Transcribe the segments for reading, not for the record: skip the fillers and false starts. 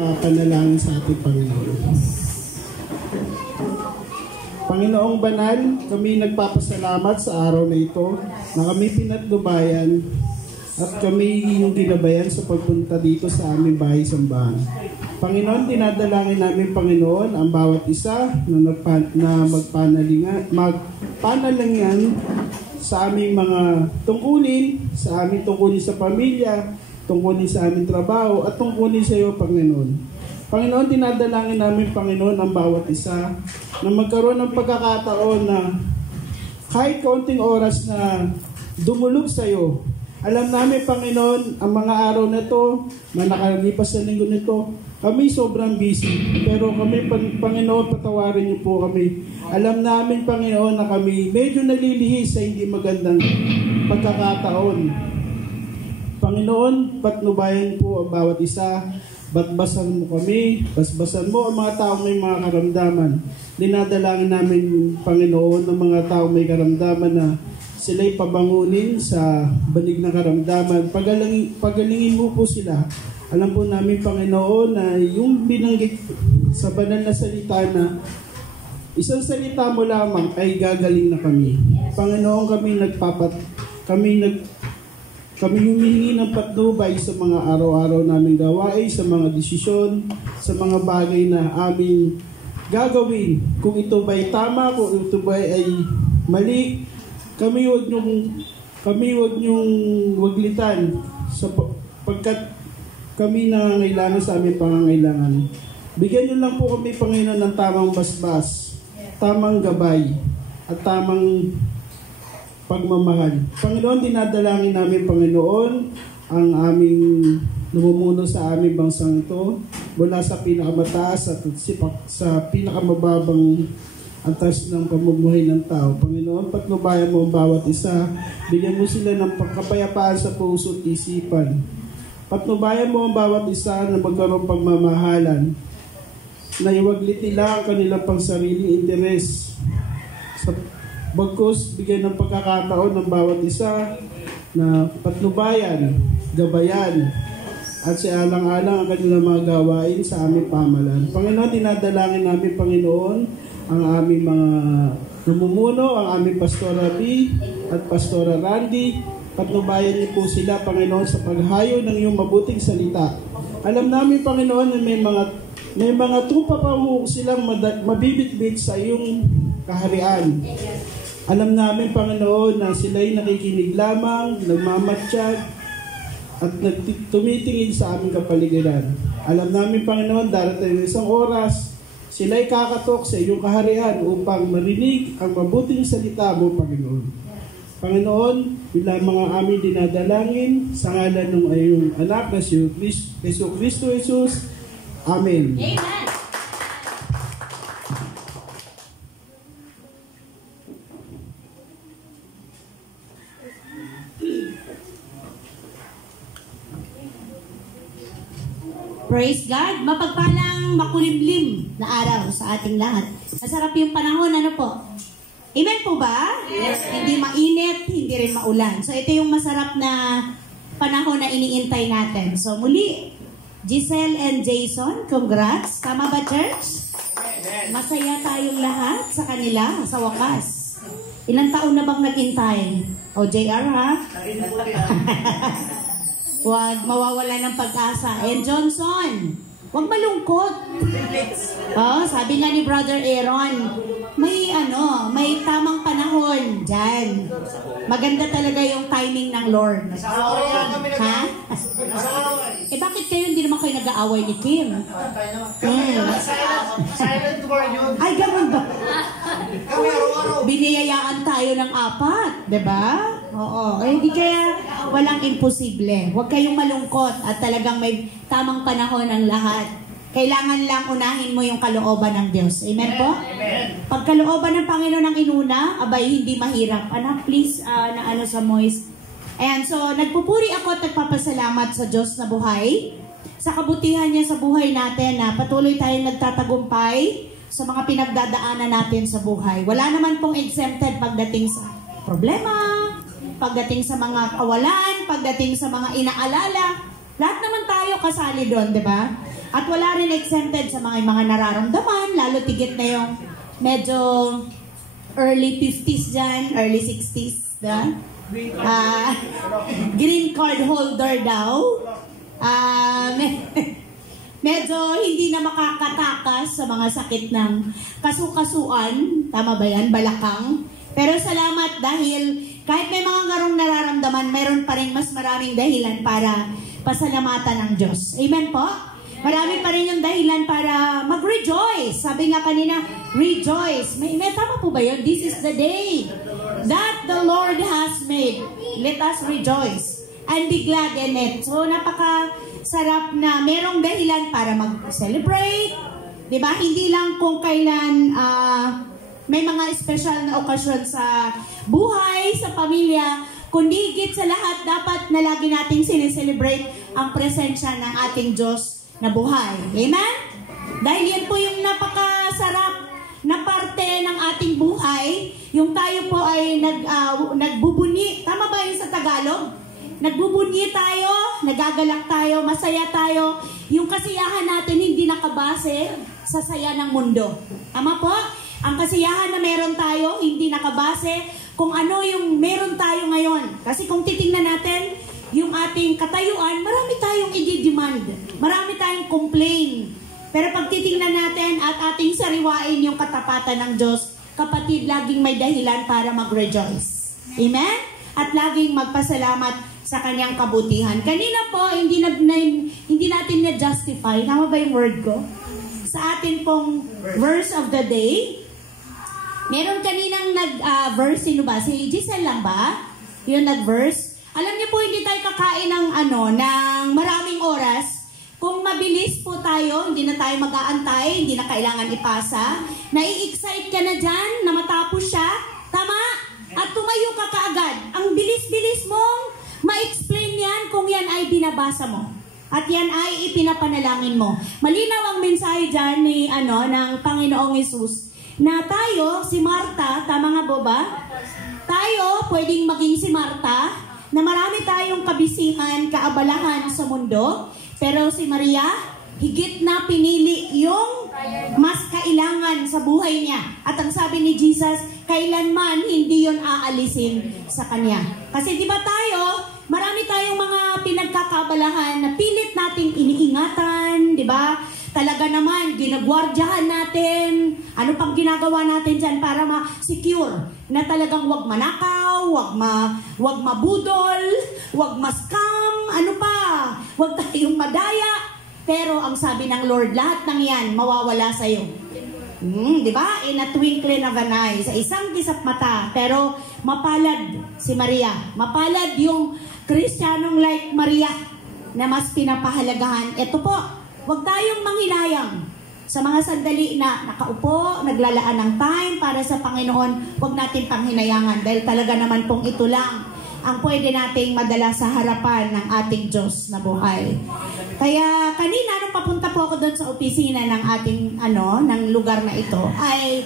Panalangin sa ating Panginoon. Panginoong Banal, kami nagpapasalamat sa araw na ito na kami pinatnubayan at kami yung ginabayan sa pagpunta dito sa aming bahay-sambahan. Panginoon, dinadalangin namin, Panginoon, ang bawat isa na magpanalingan sa aming mga tungkulin, sa aming tungkulin sa pamilya, tungkulin sa aming trabaho, at tungkulin sa iyo, Panginoon. Panginoon, dinadalangin namin, Panginoon, ang bawat isa na magkaroon ng pagkakataon na kahit kaunting oras na dumulog sa iyo. Alam namin, Panginoon, ang mga araw na ito, na nakalipas na linggo nito, kami sobrang busy. Pero kami, Panginoon, patawarin niyo po kami. Alam namin, Panginoon, na kami medyo nalilihis sa hindi magandang pagkakataon. Panginoon, patnubayan po ang bawat isa. Batbasan mo kami, basbasan mo ang mga taong may mga karamdaman. Dinadalangin namin, Panginoon, ng mga taong may karamdaman na sila'y pabangunin sa banig na karamdaman. Pagalingin mo po sila. Alam po namin, Panginoon, na yung binanggit sa banal na salita na isang salita mo lamang ay gagaling na kami. Panginoon, kami humihingi ng patnubay sa mga araw-araw naming gawain, sa mga desisyon, sa mga bagay na aming gagawin. Kung ito ba'y tama, kung ito ba'y ay mali, kami huwag niyong waglitan pagkat kami nangangailangan sa aming pangangailangan. Bigyan niyo lang po kami, Panginoon, ng tamang basbas, tamang gabay, at tamang pagmamahal. Panginoon, dinadalangin namin, Panginoon, ang aming namumuno sa aming bansang ito mula sa pinakamataas at sa pinakamababang antas ng pamumuhay ng tao. Panginoon, patnubayan mo ang bawat isa. Bigyan mo sila ng pagkapayapaan sa puso at isipan. Patnubayan mo ang bawat isa na magkaroon pagmamahalan, na iwaglit nila ang kanilang pangsariling interes. Bagkus, bigyan ng pagkakataon ng bawat isa na patnubayan, gabayan, at sialang-alang ang kanilang mga gawain sa aming pamalan. Panginoon, dinadalangin namin, Panginoon, ang aming mga namumuno, ang aming Pastora B at Pastora Randy. Patnubayan niyo po sila, Panginoon, sa paghayo ng iyong mabuting salita. Alam namin, Panginoon, na may mga tupa pa silang mabibitbit sa iyong kaharian. Alam namin, Panginoon, na sila'y nakikinig lamang, nagmamatsyag, at tumitingin sa aming kapaligiran. Alam namin, Panginoon, darating isang oras, sila'y kakatok sa iyong kaharian upang marinig ang mabuting salita mo, Panginoon. Panginoon, bilang mga aming dinadalangin, sa ngalan ng iyong anak na si Kristo Jesus. Amen. Amen. Praise God! Mapagpalang makulimlim na araw sa ating lahat. Masarap yung panahon, ano po? Amen po ba? Yes. Hindi mainit, hindi rin maulan. So ito yung masarap na panahon na iniintay natin. So muli, Giselle and Jason, congrats. Tama ba, church? Masaya tayong lahat sa kanila, sa wakas. Ilang taon na bang naghintay? O, JR, ha? Huwag mawawala ng pag-asa. And Johnson, huwag malungkot. Oh, sabi nga ni Brother Aaron, may tamang panahon dyan. Maganda talaga yung timing ng Lord. Ha? Bakit kayo hindi naman kayo nag-aaway ni Kim? Silent war yun. Ay, ganun ba? Biniyayaan tayo ng 4, diba? Oo. Hindi kaya walang imposible. Huwag kayong malungkot at talagang may tamang panahon ng lahat. Kailangan lang unahin mo yung kalooban ng Diyos. Amen po? Amen. Pag kalooban ng Panginoon ang inuna, abay, hindi mahirap. Anak, please, sa moist. Ayan, so nagpupuri ako at nagpapasalamat sa Diyos na buhay, sa kabutihan niya sa buhay natin na patuloy tayong nagtatagumpay sa mga pinagdadaanan natin sa buhay. Wala naman pong exempted pagdating sa problema, pagdating sa mga kawalan, pagdating sa mga inaalala. Lahat naman tayo kasali doon, di ba? At wala rin exempted sa mga nararamdaman, lalo tigit na yung medyo early 50s dyan, early 60s. Green card holder daw. Medyo hindi na makakatakas sa mga sakit ng kasukasuan. Tama ba yan? Balakang. Pero salamat dahil kahit may mga garong nararamdaman, mayroon pa rin mas maraming dahilan para pasalamatan ng Diyos. Amen po? Marami pa rin yung dahilan para mag-rejoice. Sabi nga kanina, rejoice. May tama po ba yun? This is the day that the Lord has made. Let us rejoice and be glad in it. So, napaka-sarap na merong dahilan para mag-celebrate. Diba? Hindi lang kung kailan may mga special na okasyon sa buhay, sa pamilya, kundi higit sa lahat, dapat na lagi nating sineselebrate ang presensya ng ating Diyos na buhay. Amen? Dahil yan po yung napakasarap na parte ng ating buhay, yung tayo po ay nagbubunyi. Tama ba yun sa Tagalog? Nagbubunyi tayo, nagagalak tayo, masaya tayo. Yung kasiyahan natin hindi nakabase sa saya ng mundo. Tama po? Ang kasiyahan na meron tayo, hindi nakabase kung ano yung meron tayo ngayon. Kasi kung titingnan natin, yung ating katayuan, marami tayong i-demand. Marami tayong complain. Pero pag titingnan natin at ating sariwain yung katapatan ng Diyos, kapatid, laging may dahilan para mag-rejoice. Amen? At laging magpasalamat sa kanyang kabutihan. Kanina po, hindi natin na-justify. Tama ba yung word ko? Sa atin pong verse of the day, meron kaninang nag-verse, sino ba? Si Giselle lang ba? Yung nag-verse. Alam niyo po, hindi tayo kakain ng maraming oras. Kung mabilis po tayo, hindi na tayo mag-aantay, hindi na kailangan ipasa. Nai-excite ka na dyan na matapos siya. Tama? At tumayo ka kaagad. Ang bilis-bilis mong ma-explain yan kung yan ay binabasa mo. At yan ay ipinapanalangin mo. Malinaw ang mensahe dyan ng Panginoong Hesus na tayo, si Marta, tama nga po ba? Tayo, pwedeng maging si Marta, na marami tayong kabisihan, kaabalahan sa mundo, pero si Maria, higit na pinili yung mas kailangan sa buhay niya. At ang sabi ni Jesus, kailanman hindi yon aalisin sa kanya. Kasi di ba tayo, marami tayong mga pinagkakaabalahan na pilit nating iniingatan, di ba? Talaga naman, ginagwardyahan natin. Ano pang ginagawa natin dyan para ma-secure? Na talagang wag manakaw, wag mabudol, wag ma-scam, ano pa? Wag tayong madaya. Pero ang sabi ng Lord, lahat ng yan mawawala sa'yo. Di ba? In a twinkling of an eye, sa isang kisap mata. Pero mapalad si Maria. Mapalad yung Kristiyanong like Maria na mas pinapahalagahan. Ito po, huwag tayong manghilayang sa mga sandali na nakaupo, naglalaan ng time para sa Panginoon. Huwag natin panghinayangan dahil talaga naman pong ito lang ang pwede nating madala sa harapan ng ating Diyos na buhay. Kaya kanina nung papunta po ako doon sa opisina ng ating ng lugar na ito ay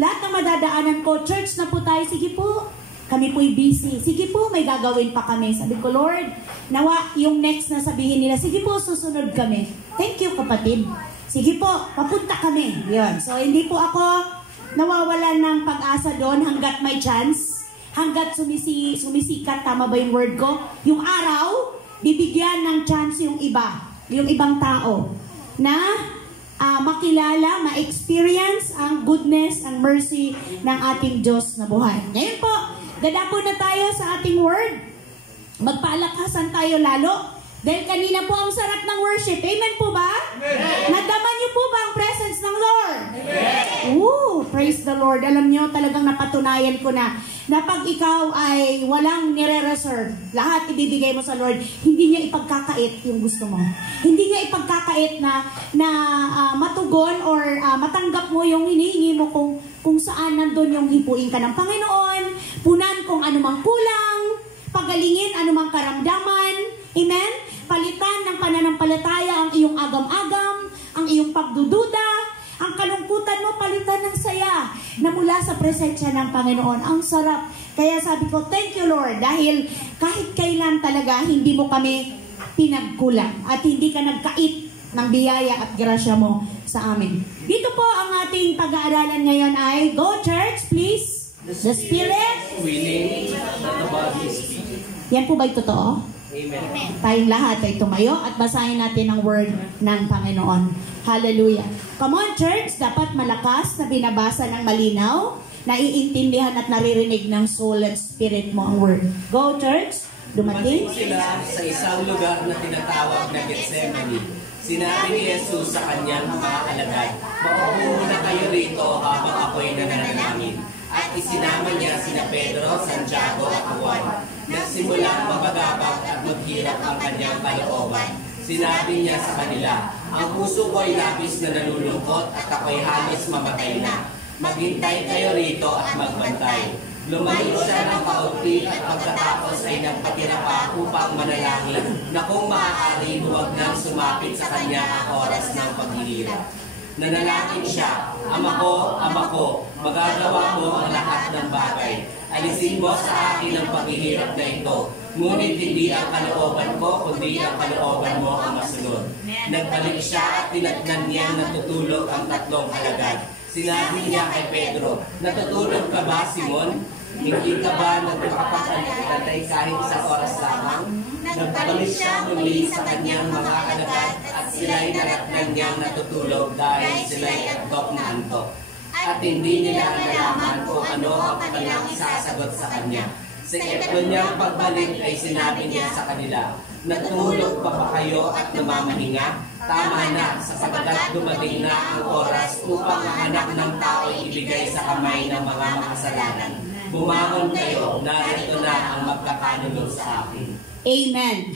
lahat ng madadaanan ko, church na po tayo, sige po. Kami po'y busy. Sige po, may gagawin pa kami. Sabi ko, Lord, nawa yung next na sabihin nila, sige po, susunod kami. Thank you, kapatid. Sige po, papunta kami. Yun. So, hindi po ako nawawalan ng pag-asa doon hanggat may chance. Hanggat sumisikat, tama ba yung word ko? Yung araw, bibigyan ng chance yung iba, yung ibang tao, na makilala, ma-experience ang goodness and mercy ng ating Diyos na buhay. Ngayon po, dadako na tayo sa ating word. Magpaalakasan tayo lalo. Dahil kanina po ang sarap ng worship. Amen po ba? Amen. Nadama niyo po ba ang presence ng Lord? Amen. Praise the Lord. Alam niyo, talagang napatunayan ko na pag ikaw ay walang nire-reserve, lahat ibibigay mo sa Lord, hindi niya ipagkakait yung gusto mo. Hindi niya ipagkakait na matugon or matanggap mo yung hinihingi mo kung saan nandun yung hipuin ka ng Panginoon, punan kung anumang kulang, pagalingin anumang karamdaman. Amen? Palitan ng pananampalataya ang iyong agam-agam, ang iyong pagdududa, ang kalungkutan mo, palitan ng saya na mula sa presensya ng Panginoon. Ang sarap. Kaya sabi ko, thank you Lord, dahil kahit kailan talaga hindi mo kami pinagkulang at hindi ka nagkait ng biyaya at grasya mo sa amin. Dito po ang ating pag-aaralan ngayon ay, go church please, the Spirit willing, but the body is weak. Yan po ba'y totoo? Amen. Tayong lahat ay tumayo at basahin natin ang word ng Panginoon. Hallelujah. Come on church, dapat malakas na binabasa ng malinaw, naiintindihan at naririnig ng soul at spirit mo ang word. Go church, dumating. Sila sa isang lugar na tinatawag na Gethsemane. Sinabi ni Jesus sa kanyang mga alagad, "Maupo muna kayo rito habang ako'y nananalangin." At isinama niya sina Pedro, Santiago at Juan. Nagsimulang mabagabag at maghirap ang kanyang kalooban. Sinabi niya sa kanila, "Ang puso ko ay labis na nalulungkot at ako'y halos mamatay na. Maghintay kayo rito at magbantay." Lumayo siya ng kaunti at pagkatapos ay nagpatira pa upang manalangin na kung maaari huwag nang sumapit sa kanya ang oras ng paghihirap. Nanalangin siya, Ama ko, magagawa mo ang lahat ng bagay. Alisin mo sa akin ang paghihirap na ito. Ngunit hindi ang kalooban ko, kundi ang kalooban mo ang masunod." Nagbalik siya at tinatnan niyang natutulog ang tatlong alagad. Sinabi niya kay Pedro, "Natutulog ka ba, Simon? Hindi ka ba nagpapakantay kahit sa oras lamang?" Nagbalik siya muli sa kanyang mga alagad at sila'y naratnan niyang natutulog dahil sila'y antok na antok. At hindi nila nalaman kung ano ang kanilang isasagot sa kanya. Sa ito niyang pagbalik ay sinabi niya sa kanila, "Natulog pa ba kayo at namamahinga? Tama na, sapagkat dumating na ang oras upang ang anak ng tao ay ibigay sa kamay ng mga makasalanan. Bumangon kayo, narito na ang magkakanunod sa akin." Amen.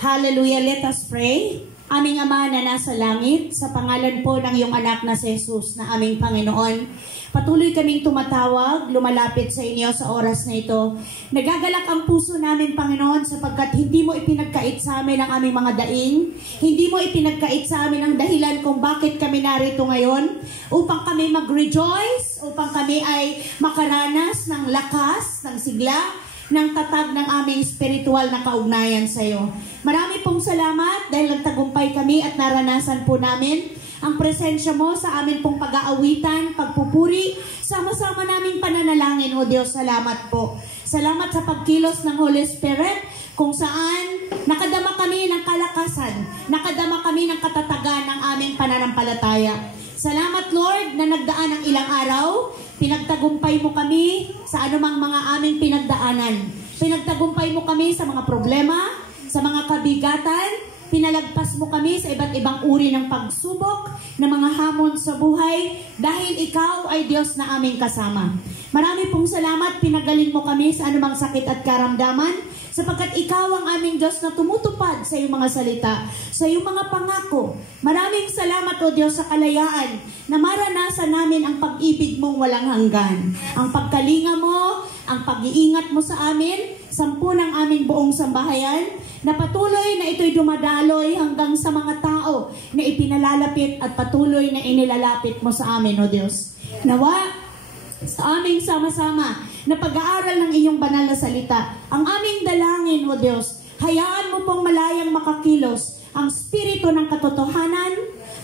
Hallelujah. Let us pray. Aming Ama na nasa langit, sa pangalan po ng iyong anak na si Jesus na aming Panginoon, patuloy kaming tumatawag, lumalapit sa inyo sa oras na ito. Nagagalak ang puso namin, Panginoon, sapagkat hindi mo ipinagkait sa amin ang aming mga daing, hindi mo ipinagkait sa amin ang dahilan kung bakit kami narito ngayon, upang kami mag-rejoice, upang kami ay makaranas ng lakas, ng sigla, ng tatag ng aming spiritual na kaugnayan sa iyo. Marami pong salamat dahil nagtagumpay kami at naranasan po namin ang presensya mo sa amin pong pag-aawitan, pagpupuri, sama-sama naming pananalangin, O Diyos. Salamat po. Salamat sa pagkilos ng Holy Spirit kung saan nakadama kami ng kalakasan, nakadama kami ng katatagan ng aming pananampalataya. Salamat, Lord, na nagdaan ang ilang araw, pinagtagumpay mo kami sa anumang mga aming pinagdaanan. Pinagtagumpay mo kami sa mga problema, sa mga kabigatan, pinalagpas mo kami sa iba't ibang uri ng pagsubok, ng mga hamon sa buhay, dahil ikaw ay Diyos na aming kasama. Marami pong salamat, pinagaling mo kami sa anumang sakit at karamdaman, sapagkat ikaw ang aming Diyos na tumutupad sa iyong mga salita, sa iyong mga pangako. Maraming salamat, O Diyos, sa kalayaan na maranasan namin ang pag-ibig mong walang hanggan. Ang pagkalinga mo, ang pag-iingat mo sa amin, sampu ng aming buong sambahayan, na patuloy na ito'y dumadaloy hanggang sa mga tao na ipinalalapit at patuloy na inilalapit mo sa amin, O Diyos. Nawa, sa aming sama-sama na pag-aaral ng iyong banal na salita, ang aming dalangin, O Diyos, hayaan mo pong malayang makakilos ang spirito ng katotohanan,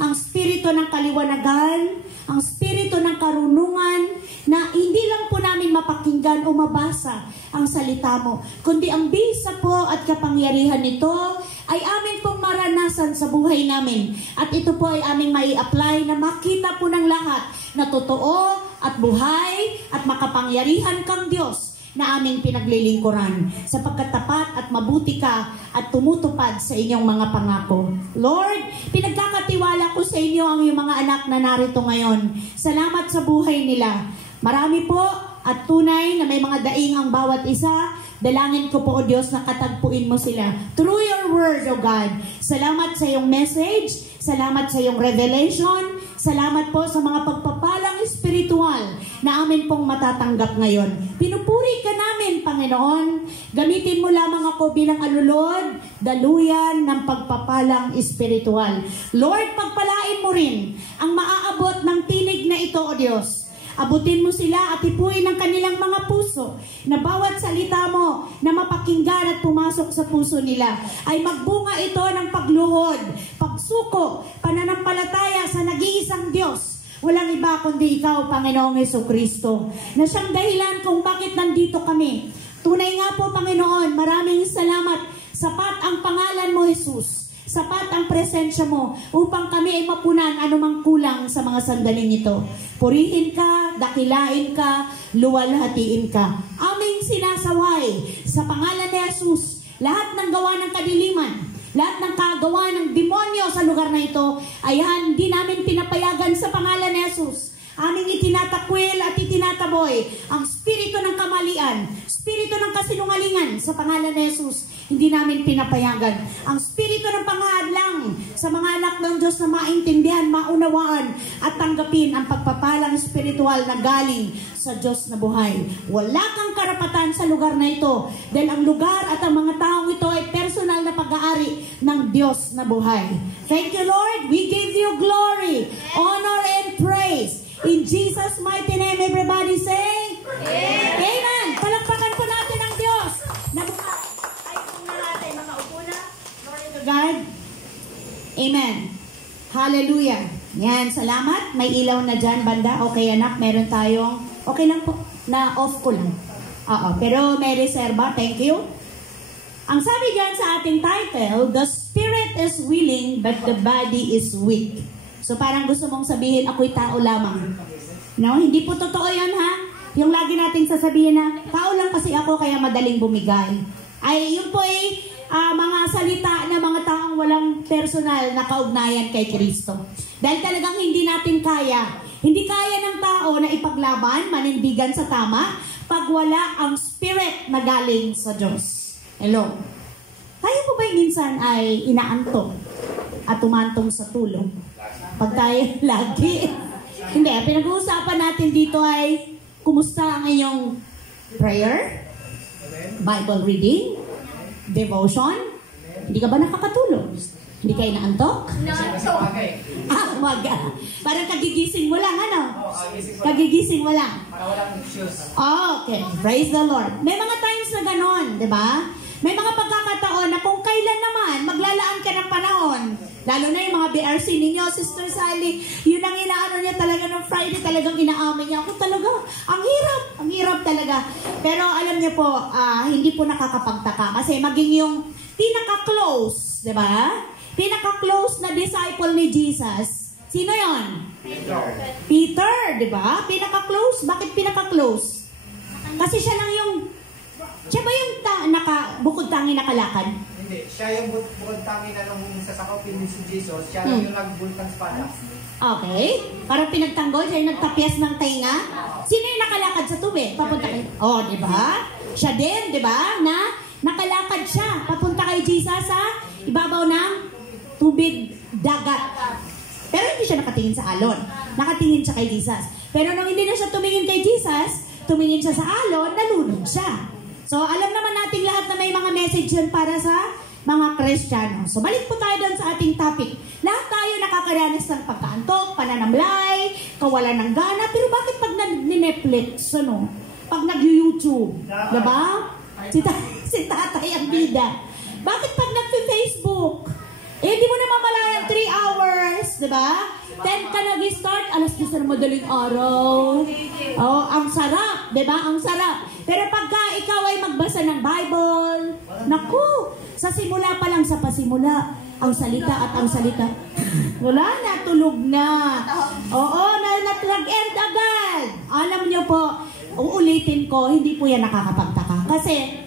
ang spirito ng kaliwanagan, ang spirito ng karunungan, na hindi lang po namin mapakinggan o mabasa ang salita mo, kundi ang bisa po at kapangyarihan nito ay amin pong maranasan sa buhay namin. At ito po ay aming mai-apply na makita po ng lahat na totoo at buhay at makapangyarihan kang Diyos na aming pinaglilingkuran, sapagkat tapat at mabuti ka at tumutupad sa inyong mga pangako. Lord, pinagkakatiwala ko sa inyo ang iyong mga anak na narito ngayon. Salamat sa buhay nila. Marami po at tunay na may mga daing ang bawat isa. Dalangin ko po, O Diyos, na katagpuin mo sila through your word, O God. Salamat sa iyong message, salamat sa iyong revelation, salamat po sa mga pagpapalang espiritual na amin pong matatanggap ngayon. Pinupuri ka namin, Panginoon. Gamitin mo lamang ako bilang alulod, daluyan ng pagpapalang espiritual. Lord, pagpalain mo rin ang maaabot ng tinig na ito, O Diyos. Abutin mo sila at ipuin ang kanilang mga puso na bawat salita mo na mapakinggan at pumasok sa puso nila ay magbunga ito ng pagluhod, pagsuko, pananampalataya sa nag-iisang Diyos. Walang iba kundi ikaw, Panginoong Jesucristo, na siyang dahilan kung bakit nandito kami. Tunay nga po, Panginoon, maraming salamat. Sapat ang pangalan mo, Jesus. Sapat ang presensya mo upang kami ay mapunan anumang kulang sa mga sandaling ito. Purihin ka, dakilain ka, luwalhatiin ka. Aming sinasaway sa pangalan ni Jesus. Lahat ng gawa ng kadiliman, lahat ng kagawa ng demonyo sa lugar na ito ay hindi namin pinapayagan sa pangalan ni Jesus. Aming itinatakwil at itinataboy ang spirito ng kamalian, spirito ng kasinungalingan sa pangalan ni Jesus. Hindi namin pinapayagan ang spirito ng panghadlang sa mga anak ng Diyos na maintindihan, maunawaan at tanggapin ang pagpapalang spiritual na galing sa Diyos na buhay. Wala kang karapatan sa lugar na ito dahil ang lugar at ang mga taong ito ay personal na pag-aari ng Diyos na buhay. Thank you, Lord. We give you glory, honor, and praise. In Jesus' mighty name, everybody say, Amen. Amen. Palakpakan po natin ang Diyos. Ay kung natin, makaupo na. Glory to God. Amen. Hallelujah. Yan, salamat. May ilaw na dyan, banda. Okay, anak, meron tayong, okay lang po, na off ko lang. Oo, pero may reserva. Thank you. Ang sabi dyan sa ating title, The Spirit is willing, but the body is weak. So parang gusto mong sabihin, ako'y tao lamang. No? Hindi po totoo yan, ha? Yung lagi nating sasabihin na, tao lang kasi ako kaya madaling bumigay. Ay, yun po ay mga salita na mga taong walang personal na kaugnayan kay Kristo. Dahil talagang hindi natin kaya. Hindi kaya ng tao na ipaglaban, manindigan sa tama, pag wala ang spirit na galing sa Diyos. Hello? Tayo po ba minsan ay inaantok at tumantong sa tulog? Pag tayo lagi. Hindi, pinag-uusapan natin dito ay kumusta ang inyong prayer, Bible reading, devotion. Hindi ka ba nakakatulog? Hindi kayo naantok? Umaga. Parang kagigising mo lang, ano? Kagigising mo lang. Okay, praise the Lord. May mga times na ganon, di ba? May mga pagkakataon na kung kailan naman maglalaan ka ng panahon. Lalo na yung mga BRC ninyo, Sister Sally, yun ang inaano niya talaga ng Friday, talagang inaamin niya. Ako talaga, ang hirap talaga. Pero alam niyo po, hindi po nakakapagtaka kasi maging yung pinaka-close, di ba? Pinaka-close na disciple ni Jesus. Sino yon? Peter, di ba? Pinaka-close. Bakit pinaka-close? Kasi siya lang yung, siya ba yung bukod tangi nakalakad? Hindi, siya yung bukod tangi na nung sasakopin ni si Jesus, siya lang yung nagbulkan espada. Okay. Parang pinagtanggol, siya yung nagtapyas ng tainga. Sino yung nakalakad sa tubig? Papunta kay... Oh, di ba? Siya din, di ba? Na nakalakad siya. Papunta kay Jesus sa ibabaw ng tubig dagat. Pero hindi siya nakatingin sa alon. Nakatingin siya kay Jesus. Pero nung hindi na siya tumingin kay Jesus, tumingin siya sa alon, nalunod siya. So, alam naman nating lahat na may mga message yun para sa mga Kristiyano. So, balik po tayo doon sa ating topic. Lahat tayo nakakaranas ng pagkaantok, pananamlay, kawalan ng gana. Pero bakit pag nag-Netflix, ano? Pag nag-YouTube, diba? Si tatay ang bida. Bakit pag nag-Facebook? Eh, di mo na mamalayang 3 hours, diba? 10 ka nag-start, alas 10 na madaling araw. Oh, ang sarap, diba? Ang sarap. Pero pagka ikaw ay magbasa ng Bible, naku, sa simula pa lang sa pasimula, ang salita at ang salita, wala na, tulog na. Oo, nag-end agad. Alam niyo po, uulitin ko, hindi po yan nakakapagtaka. Kasi,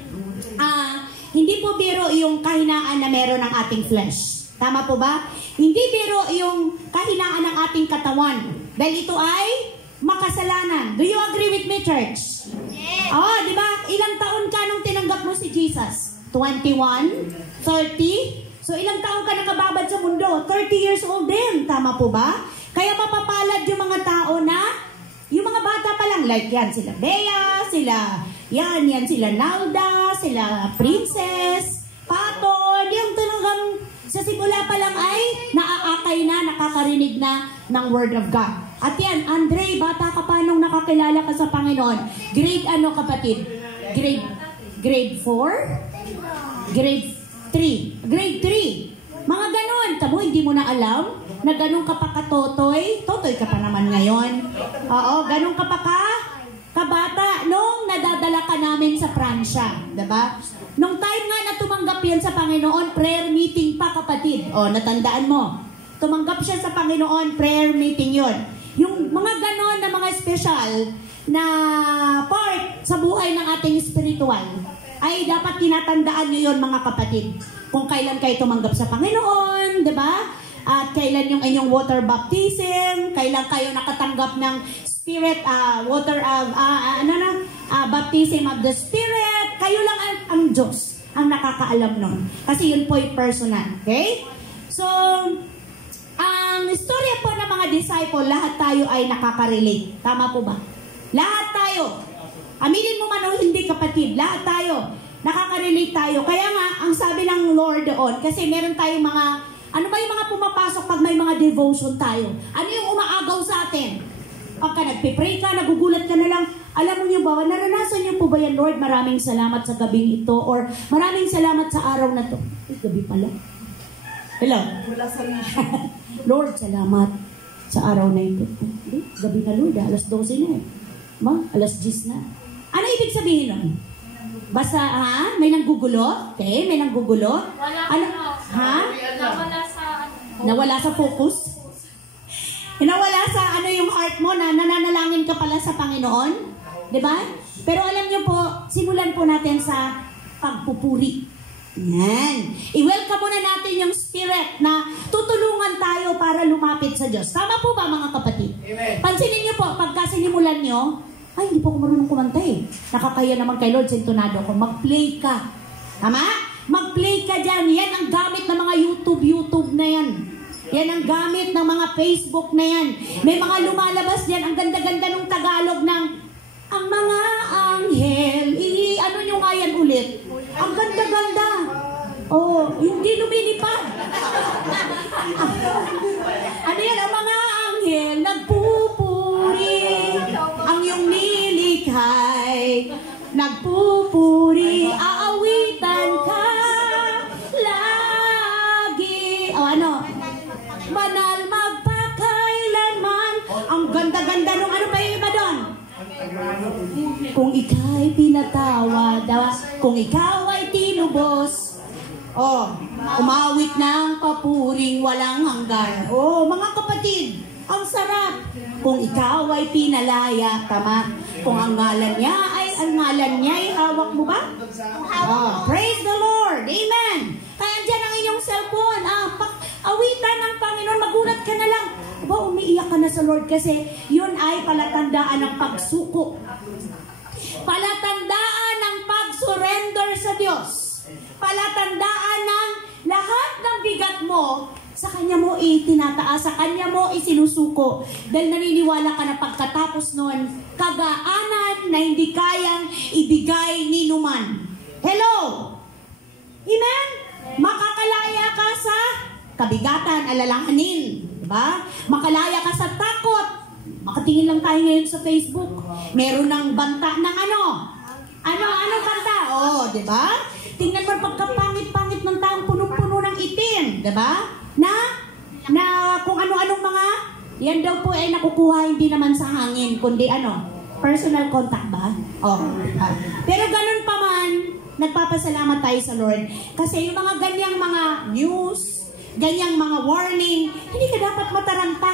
hindi po biro yung kahinaan na meron ng ating flesh. Tama po ba? Hindi biro yung kahinaan ng ating katawan. Dahil ito ay makasalanan. Do you agree with me, church? Yes. Oh, di ba? Ilang taon ka nung tinanggap mo si Jesus? 21? 30? So, ilang taon ka nakababad sa mundo? 30 years old din. Tama po ba? Kaya mapapalad yung mga tao na, yung mga bata pa lang, like yan, sila Bea, sila, yan sila Nalda, sila Princess, Pato, yung talagang, sa simula pa lang ay naaakay na, nakakarinig na ng Word of God. At yan, Andre, bata ka pa nung nakakilala ka sa Panginoon. Grade ano, kapatid? Grade 4? Grade 3? Grade 3. Mga ganon. Tamo, hindi mo na alam na ganon ka pa katotoy. Totoy ka pa naman ngayon. Oo, ganon ka pa kabata nung nadadala ka namin sa Pransya. Diba? Nung time nga na tumanggap yan sa Panginoon, prayer meeting pa, kapatid. O, natandaan mo. Tumanggap siya sa Panginoon, prayer meeting yon. Yung mga ganon na mga special na part sa buhay ng ating spiritual ay dapat tinatandaan nyo yun, mga kapatid. Kung kailan kayo tumanggap sa Panginoon, di ba? At kailan yung inyong water baptism, kailan kayo nakatanggap ng spirit, baptism of the Spirit. Kayo lang ang Diyos ang nakakaalam nun. Kasi yun po ay personal. Okay? So, ang istorya po ng mga disciple, lahat tayo ay nakaka-relate. Tama po ba? Lahat tayo. Aminin mo man o hindi, kapatid, lahat tayo. Nakaka-relate tayo. Kaya nga, ang sabi ng Lord doon, kasi meron tayong mga, ano ba yung mga pumapasok pag may mga devotion tayo? Ano yung umaagaw sa atin? Pagka nagpipray ka, nagugulat ka na lang, alam mo niyo ba, naranasan niyo po ba yan, Lord, maraming salamat sa gabing ito, or maraming salamat sa araw na to. Ay, gabi pala. Hello? Wala sa Lord, salamat sa araw na ito. Gabi na, Lord, alas 12 na eh. Alas 10 na. Ano ibig sabihin nun? Basta, ha? May nanggugulo? Okay, may nanggugulo? Wala ano? Ha? Nawala sa focus? Nawala sa ano yung heart mo na nananalangin ka pala sa Panginoon? Diba? Pero alam niyo po, simulan po natin sa pagpupuri. Yan. I-welcome muna natin yung spirit na tutulungan tayo para lumapit sa Diyos. Tama po ba, mga kapatid? Amen. Pansinin niyo po, pagka sinimulan niyo, ay, hindi po ako marunong kumanta eh. Nakakaya naman kay Lord, sintonado ko. Mag-play ka. Tama? Mag-play ka dyan. Yan ang gamit ng mga YouTube na yan. Yan ang gamit ng mga Facebook na yan. May mga lumalabas dyan. Ang ganda-ganda ng Tagalog ng ang mga anghel. Ano nyo nga yan ulit? Ang ganda-ganda. Oh, hindi lumilipad. Ano yan? Ang mga anghel nagpupuri. Ang iyong nilikhay nagpupuri. Aawitan ka lagi. O ano? Banal magpakailanman. Ang ganda-ganda nung ano pa yung iba doon? Kung ika'y pinatawad, kung ikaw ay tinubos, umawit ng papuring walang hanggan. Mga kapatid, ang sarap. Kung ikaw ay pinalaya, tama? Kung ang ngalan niya ay hawak mo ba? Praise the Lord. Amen. Kaya dyan ang inyong cellphone. Awitan ng Panginoon, magulat ka na lang. Umiiyak ka na sa Lord kasi yun ay palatandaan ng pagsuko. Palatandaan ng pag-surrender sa Diyos. Palatandaan ng lahat ng bigat mo, sa Kanya mo itinataas, sa Kanya mo isinusuko. Dahil naniniwala ka na pagkatapos nun, kagaanan na hindi kayang ibigay ni numan. Hello? Amen? Makakalaya ka sa kabigatan, alalahanin. Diba? Makalaya ka sa takot. Makatingin lang tayo ngayon sa Facebook. Meron ng banta ng ano? Ano banta? Diba? Tingnan mo pagkapangit-pangit ng taong punong-puno ng itim. Diba? Na kung ano-anong mga, yan daw po ay nakukuha hindi naman sa hangin, kundi personal contact ba? Pero ganun pa man, nagpapasalamat tayo sa Lord. Kasi yung mga ganyang mga news, ganyang mga warning, hindi ka dapat mataranta.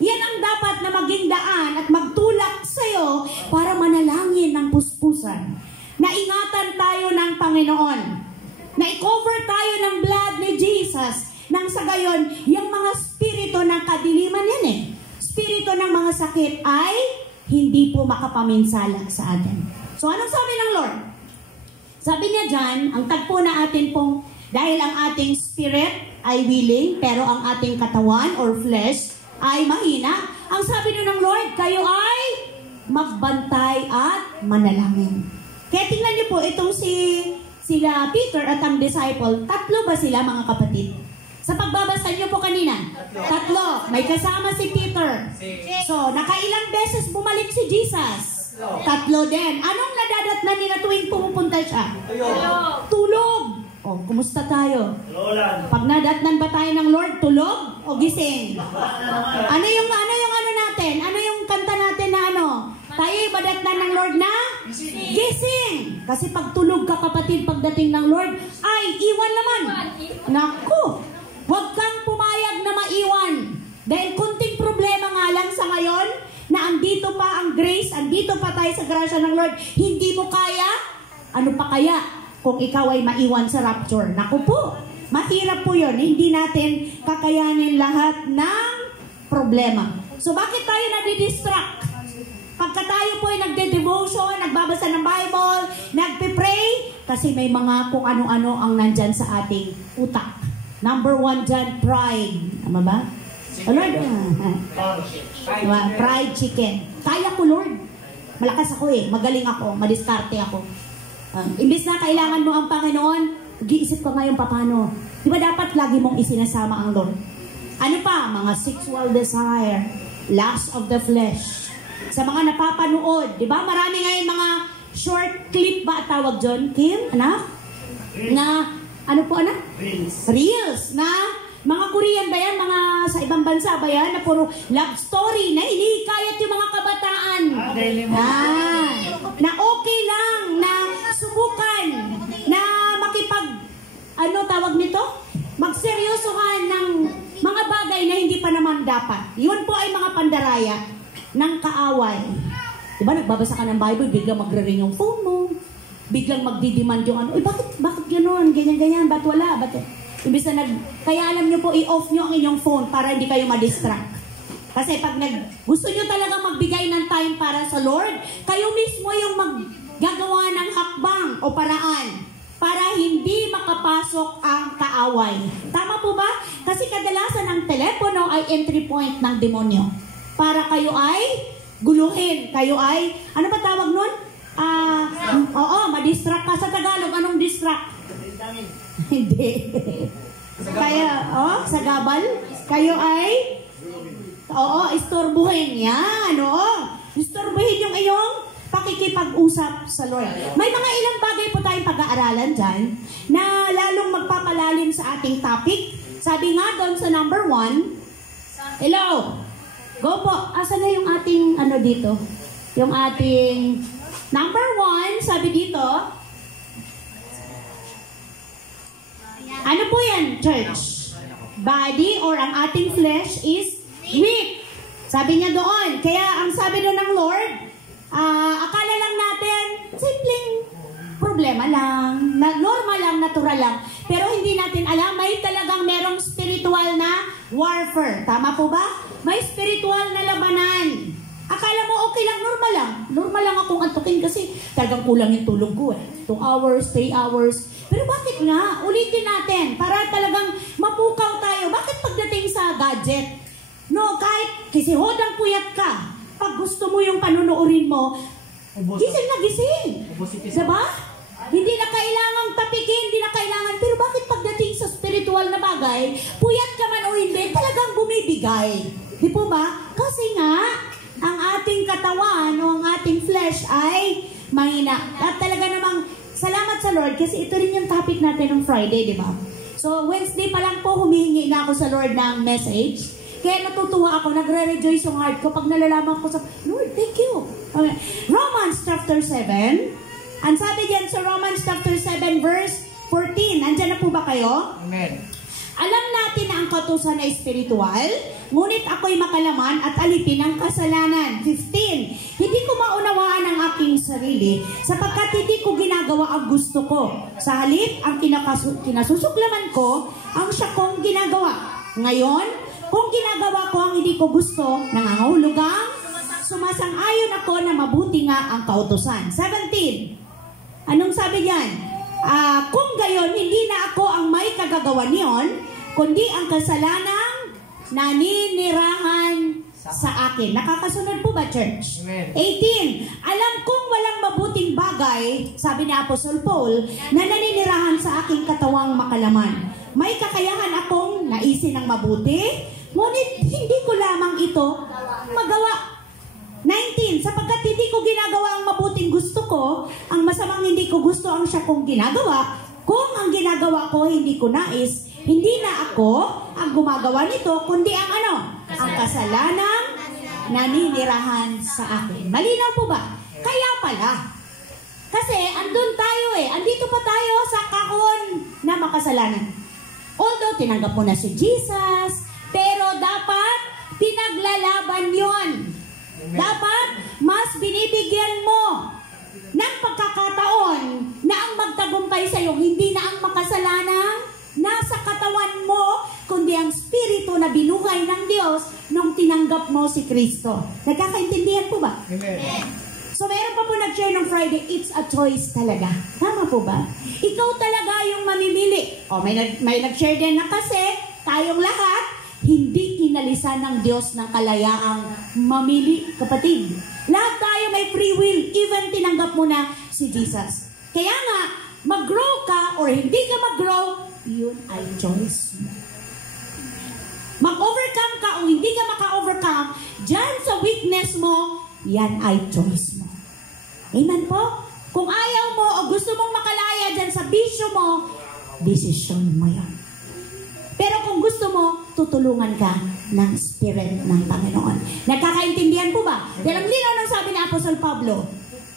Yan ang dapat na maging daan at magtulak sa'yo para manalangin ng puspusan. Na ingatan tayo ng Panginoon. Na i-cover tayo ng blood ni Jesus. Nang sa gayon, yung mga spirito ng kadiliman yan spirito ng mga sakit ay hindi po makapaminsala sa atin. So anong sabi ng Lord? Sabi niya dyan, ang tagpo na atin pong, dahil ang ating spirit ay willing, pero ang ating katawan or flesh ay mahina. Ang sabi nun ng Lord, kayo ay magbantay at manalangin. Kaya tingnan niyo po, itong sila Peter at ang disciple, tatlo ba sila, mga kapatid? Sa pagbabasa niyo po kanina? Tatlo. May kasama si Peter. So, nakailang beses bumalik si Jesus? Tatlo din. Anong nadadatnan nila tuwing pumupunta siya? Tulog. O, kumusta tayo? Pag nadatnan ba tayo ng Lord, tulog o gising? Ano yung natin? Ano yung kanta natin na ano? Tayo badatnan ng Lord na? Gising. Kasi pag tulog ka kapatid pagdating ng Lord, ay, iwan naman. Naku, huwag kang pumayag na maiwan. Dahil kunting problema nga lang sa ngayon, na andito pa ang grace, andito pa tayo sa grasya ng Lord, hindi mo kaya? Ano pa kaya kung ikaw ay maiwan sa rapture? Naku po, mahirap po yun. Hindi natin kakayanin lahat ng problema. So bakit tayo nadidistract? Pagka tayo po ay nagde-devotion, nagbabasa ng Bible, nagpe-pray, kasi may mga kung ano-ano ang nandyan sa ating utak. Number 1 dyan, pride. Tama ba? Oh, Lord, fried chicken. Kaya ko, Lord. Malakas ako magaling ako, madiskarte ako. Imbis na kailangan mo ang Panginoon, mag-iisip ka ngayon paano. Di ba dapat lagi mong isinasama ang Lord? Ano pa? Mga sexual desire, lust of the flesh. Sa mga napapanood, di ba? Marami ngayon mga short clip ba tawag dyan? Kim, anak? Na, ano po anak? Reels. Na, mga Korean ba yan? Mga sa ibang bansa ba yan? Na puro love story na inihikayat yung mga kabataan. Na okay lang, na subukan, na ano tawag nito? Magseryosohan ng mga bagay na hindi pa naman dapat. Yun po ay mga pandaraya ng kaaway. Diba, nagbabasa ka ng Bible, biglang magre-ring yung phone mo, biglang magdidemand yung ano, bakit gano'n, ganyan-ganyan, ba't wala, imbis na kaya alam nyo po, i-off nyo ang inyong phone para hindi kayo ma-distract. Kasi pag gusto nyo talaga magbigay ng time para sa Lord, kayo mismo yung maggagawa ng hakbang o paraan para hindi makapasok ang kaaway. Tama po ba? Kasi kadalasan ang telepono ay entry point ng demonyo. Para kayo ay guluhin. Kayo ay, ano ba tawag nun? Ma-distract ka. Sa Tagalog, anong distract? Hindi. Kaya, sa gabal, kayo ay, istorbuhin. Yan, istorbuhin yung iyong pakikipag-usap sa Lord. May mga ilang bagay po tayong pag-aaralan dyan na lalong magpapalalim sa ating topic. Sabi nga doon sa number 1, hello, go po. Asan na yung ating dito? Yung ating number 1, sabi dito, ano po yan, church? Body or ang ating flesh is weak. Sabi niya doon. Kaya ang sabi doon ng Lord, akala lang natin, simpleng problema lang, normal lang, natural lang. Pero hindi natin alam, may talagang merong spiritual na warfare. Tama po ba? May spiritual na labanan. Akala mo okay lang, normal lang. Normal lang akong antukin kasi talagang kulang yung tulog ko 2 hours, 3 hours. Pero bakit nga? Ulitin natin para talagang mapukaw tayo. Bakit pagdating sa gadget? No, kahit kisihodang puyat ka, pag gusto mo yung panunuorin mo, gising na gising. Diba? Hindi na kailangang tapikin, hindi na kailangan. Pero bakit pagdating sa spiritual na bagay, puyat ka man o hindi, talagang bumibigay. Di po ba? Kasi nga, ang ating katawan o ang ating flesh ay mahina. At talaga namang, salamat sa Lord kasi ito rin yung topic natin ng Friday, di ba? So, Wednesday pa lang po humihingi na ako sa Lord ng message. Kaya natutuwa ako, nagre-rejoice yung heart ko pag nalalaman ko sa, Lord, thank you. Okay. Romans chapter 7. Ang sabi diyan sa Romans chapter 7 verse 14. Nandiyan na po ba kayo? Amen. Alam natin na ang kautusan ay spiritual, ngunit ako'y makalaman at alipin ang kasalanan. 15. Hindi ko maunawaan ang aking sarili sapagkat hindi ko ginagawa ang gusto ko. Sa halip, ang kinasusuklaman ko, ang siya kong ginagawa. Ngayon, kung ginagawa ko ang hindi ko gusto, nangangahulugang, sumasang-ayon ako na mabuti nga ang kautusan. 17. Anong sabi diyan? Kung gayon, hindi na ako ang may kagagawa niyon, kundi ang kasalanang naninirahan sa akin. Nakakasunod po ba, church? Amen. 18. Alam kong walang mabuting bagay, sabi ni Apostle Paul, na naninirahan sa aking katawang makalaman. may kakayahan akong naisin ng mabuti, ngunit hindi ko lamang ito magawa. 19, sapagkat hindi ko ginagawa ang mabuting gusto ko, ang masamang hindi ko gusto ang siya kong ginagawa. Kung ang ginagawa ko hindi ko nais, hindi na ako ang gumagawa nito, kundi ang ano? Ang kasalanang naninirahan sa akin. Malinaw po ba? Kaya pala. Kasi andun tayo andito pa tayo sa kahon na makasalanan. Although tinanggap mo na si Jesus, pero dapat pinaglalaban yon. Dapat mas binibigyan mo ng pagkakataon na ang magtagumpay sa iyo, hindi na ang makasalanang nasa katawan mo, kundi ang spirito na binuhay ng Diyos nung tinanggap mo si Kristo. Nagkakaintindihan po ba? Amen. So meron pa po nag-share ng Friday, it's a choice talaga. Tama po ba? Ikaw talaga yung mamimili. O may nag-share din na kasi tayong lahat hindi kinalisan ng Diyos ng kalayaang mamili, kapatid. Lahat tayo may free will, even tinanggap mo na si Jesus. Kaya nga, mag-grow ka or hindi ka mag-grow, yun ay choice mo. Mag-overcome ka o hindi ka maka-overcome, dyan sa weakness mo, yan ay choice mo. Amen po? Kung ayaw mo o gusto mong makalaya dyan sa bisyo mo, desisyon mo yan. Pero kung gusto mo, tutulungan ka ng Spirit ng Panginoon. Nagkakaintindihan po ba? Dahil ang linaw ng sabi ni Apostol Pablo,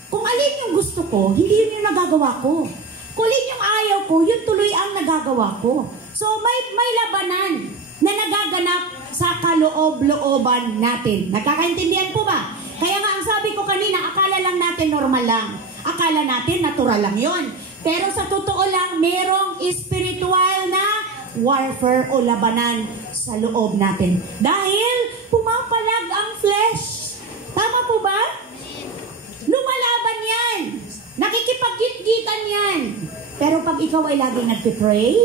kung alin yung gusto ko, hindi yun yung nagagawa ko. Kung alin yung ayaw ko, yun tuloy ang nagagawa ko. So may labanan na nagaganap sa kaloob-looban natin. Nagkakaintindihan po ba? Kaya nga ang sabi ko kanina, akala lang natin normal lang. Akala natin natural lang yon. Pero sa totoo lang, merong spiritual na warfare o labanan sa loob natin. Dahil pumapalag ang flesh. Tama po ba? Lumalaban yan. Nakikipag-git-gitan yan. Pero pag ikaw ay lagi nagpipray,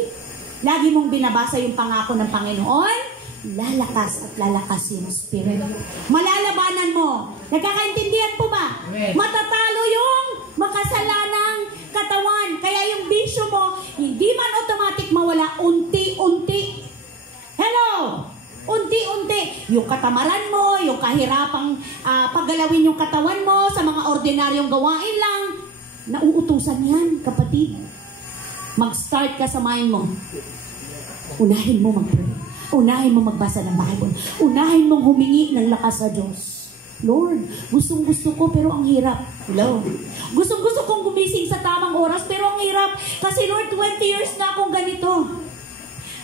lagi mong binabasa yung pangako ng Panginoon, lalakas at lalakas yung spirit. Malalabanan mo. Nagkakaintindihan po ba? Amen. Matatalo yung makasalanang katawan. Kaya yung bisyo mo, hindi man automatic mawala, unti-unti. Hello! Unti-unti. Yung katamaran mo, yung kahirapang paggalawin yung katawan mo sa mga ordinaryong gawain lang, nauutusan yan, kapatid. Mag-start ka sa mind mo. Unahin mo mag-pray. Unahin mo magbasa ng Bible. Unahin mong humingi ng lakas sa Diyos. Lord, gustong-gusto ko pero ang hirap. Hello? Gustong-gusto kong gumising sa tamang oras pero ang hirap. Kasi Lord, 20 years na akong ganito.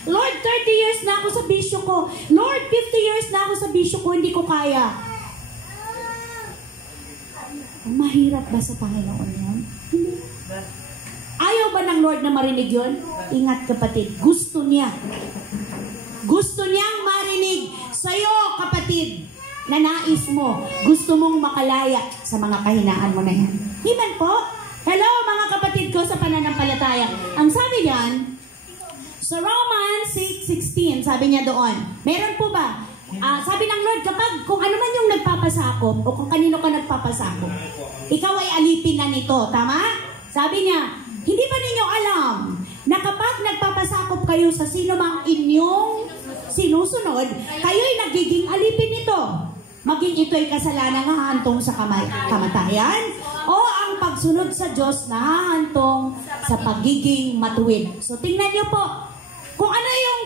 Lord, 30 years na ako sa bisyo ko. Lord, 50 years na ako sa bisyo ko, hindi ko kaya. Mahirap ba sa Panginoon yun? Hindi. Ayaw ba ng Lord na marinig yun? Ingat kapatid, gusto niya. Gusto niyang marinig sa'yo, kapatid, na nais mo, gusto mong makalaya sa mga kahinaan mo na yan. Amen po? Hello, mga kapatid ko sa pananampalataya. Ang sabi niyan, sa Romans 8:16, sabi niya doon, meron po ba? Sabi ng Lord, kapag kung ano man yung nagpapasakop o kung kanino ka nagpapasakop, ikaw ay alipin na nito, tama? Sabi niya, hindi ba ninyo alam na kapag nagpapasakop kayo sa sino mang inyong sinusunod, kayo'y nagiging alipin nito. Maging ito'y kasalanan na hahantong sa kamatayan o ang pagsunod sa Diyos na hahantong sa pagiging matuwid. So tingnan niyo po, kung ano yung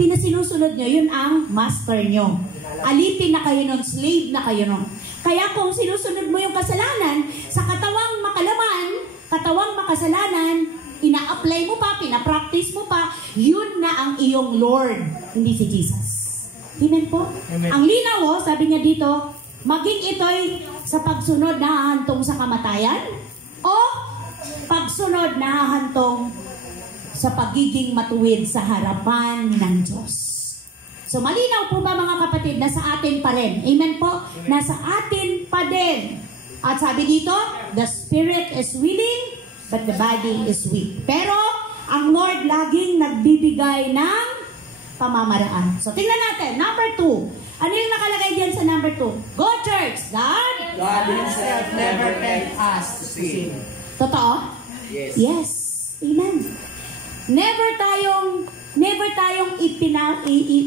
pinasinusunod nyo, yun ang master nyo. Alipin na kayo nun, slave na kayo nun. Kaya kung sinusunod mo yung kasalanan sa katawang makalaman, katawang makasalanan, ina-apply mo pa, pina-practice mo pa, yun na ang iyong Lord, hindi si Jesus. Amen po? Amen. Ang linaw, sabi niya dito, maging ito'y sa pagsunod na hahantong sa kamatayan o pagsunod na hahantong sa pagiging matuwid sa harapan ng Diyos. So malinaw po ba mga kapatid, nasa atin pa rin. Amen po? Nasa atin pa din. At sabi dito, the spirit is willing, but the body is weak. Pero, ang Lord laging nagbibigay ng pamamaraan. So, tingnan natin. Number 2. Ano yung nakalagay dyan sa number 2? Go church! God Himself never tempts us to sin. Totoo? Yes. Yes. Amen. Never tayong Never tayong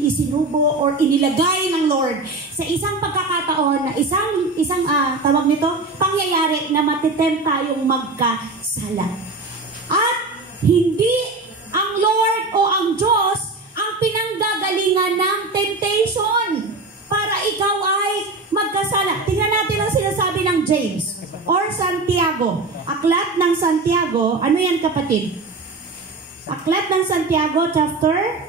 isinubo or inilagay ng Lord sa isang pagkakataon na isang tawag nito, pangyayari na matitempt tayong magkasala. At hindi ang Lord o ang Diyos ang pinanggagalingan ng temptation para ikaw ay magkasala. Tingnan natin ang sinasabi ng James or Santiago. Aklat ng Santiago, ano yan kapatid? Aklat ng Santiago chapter,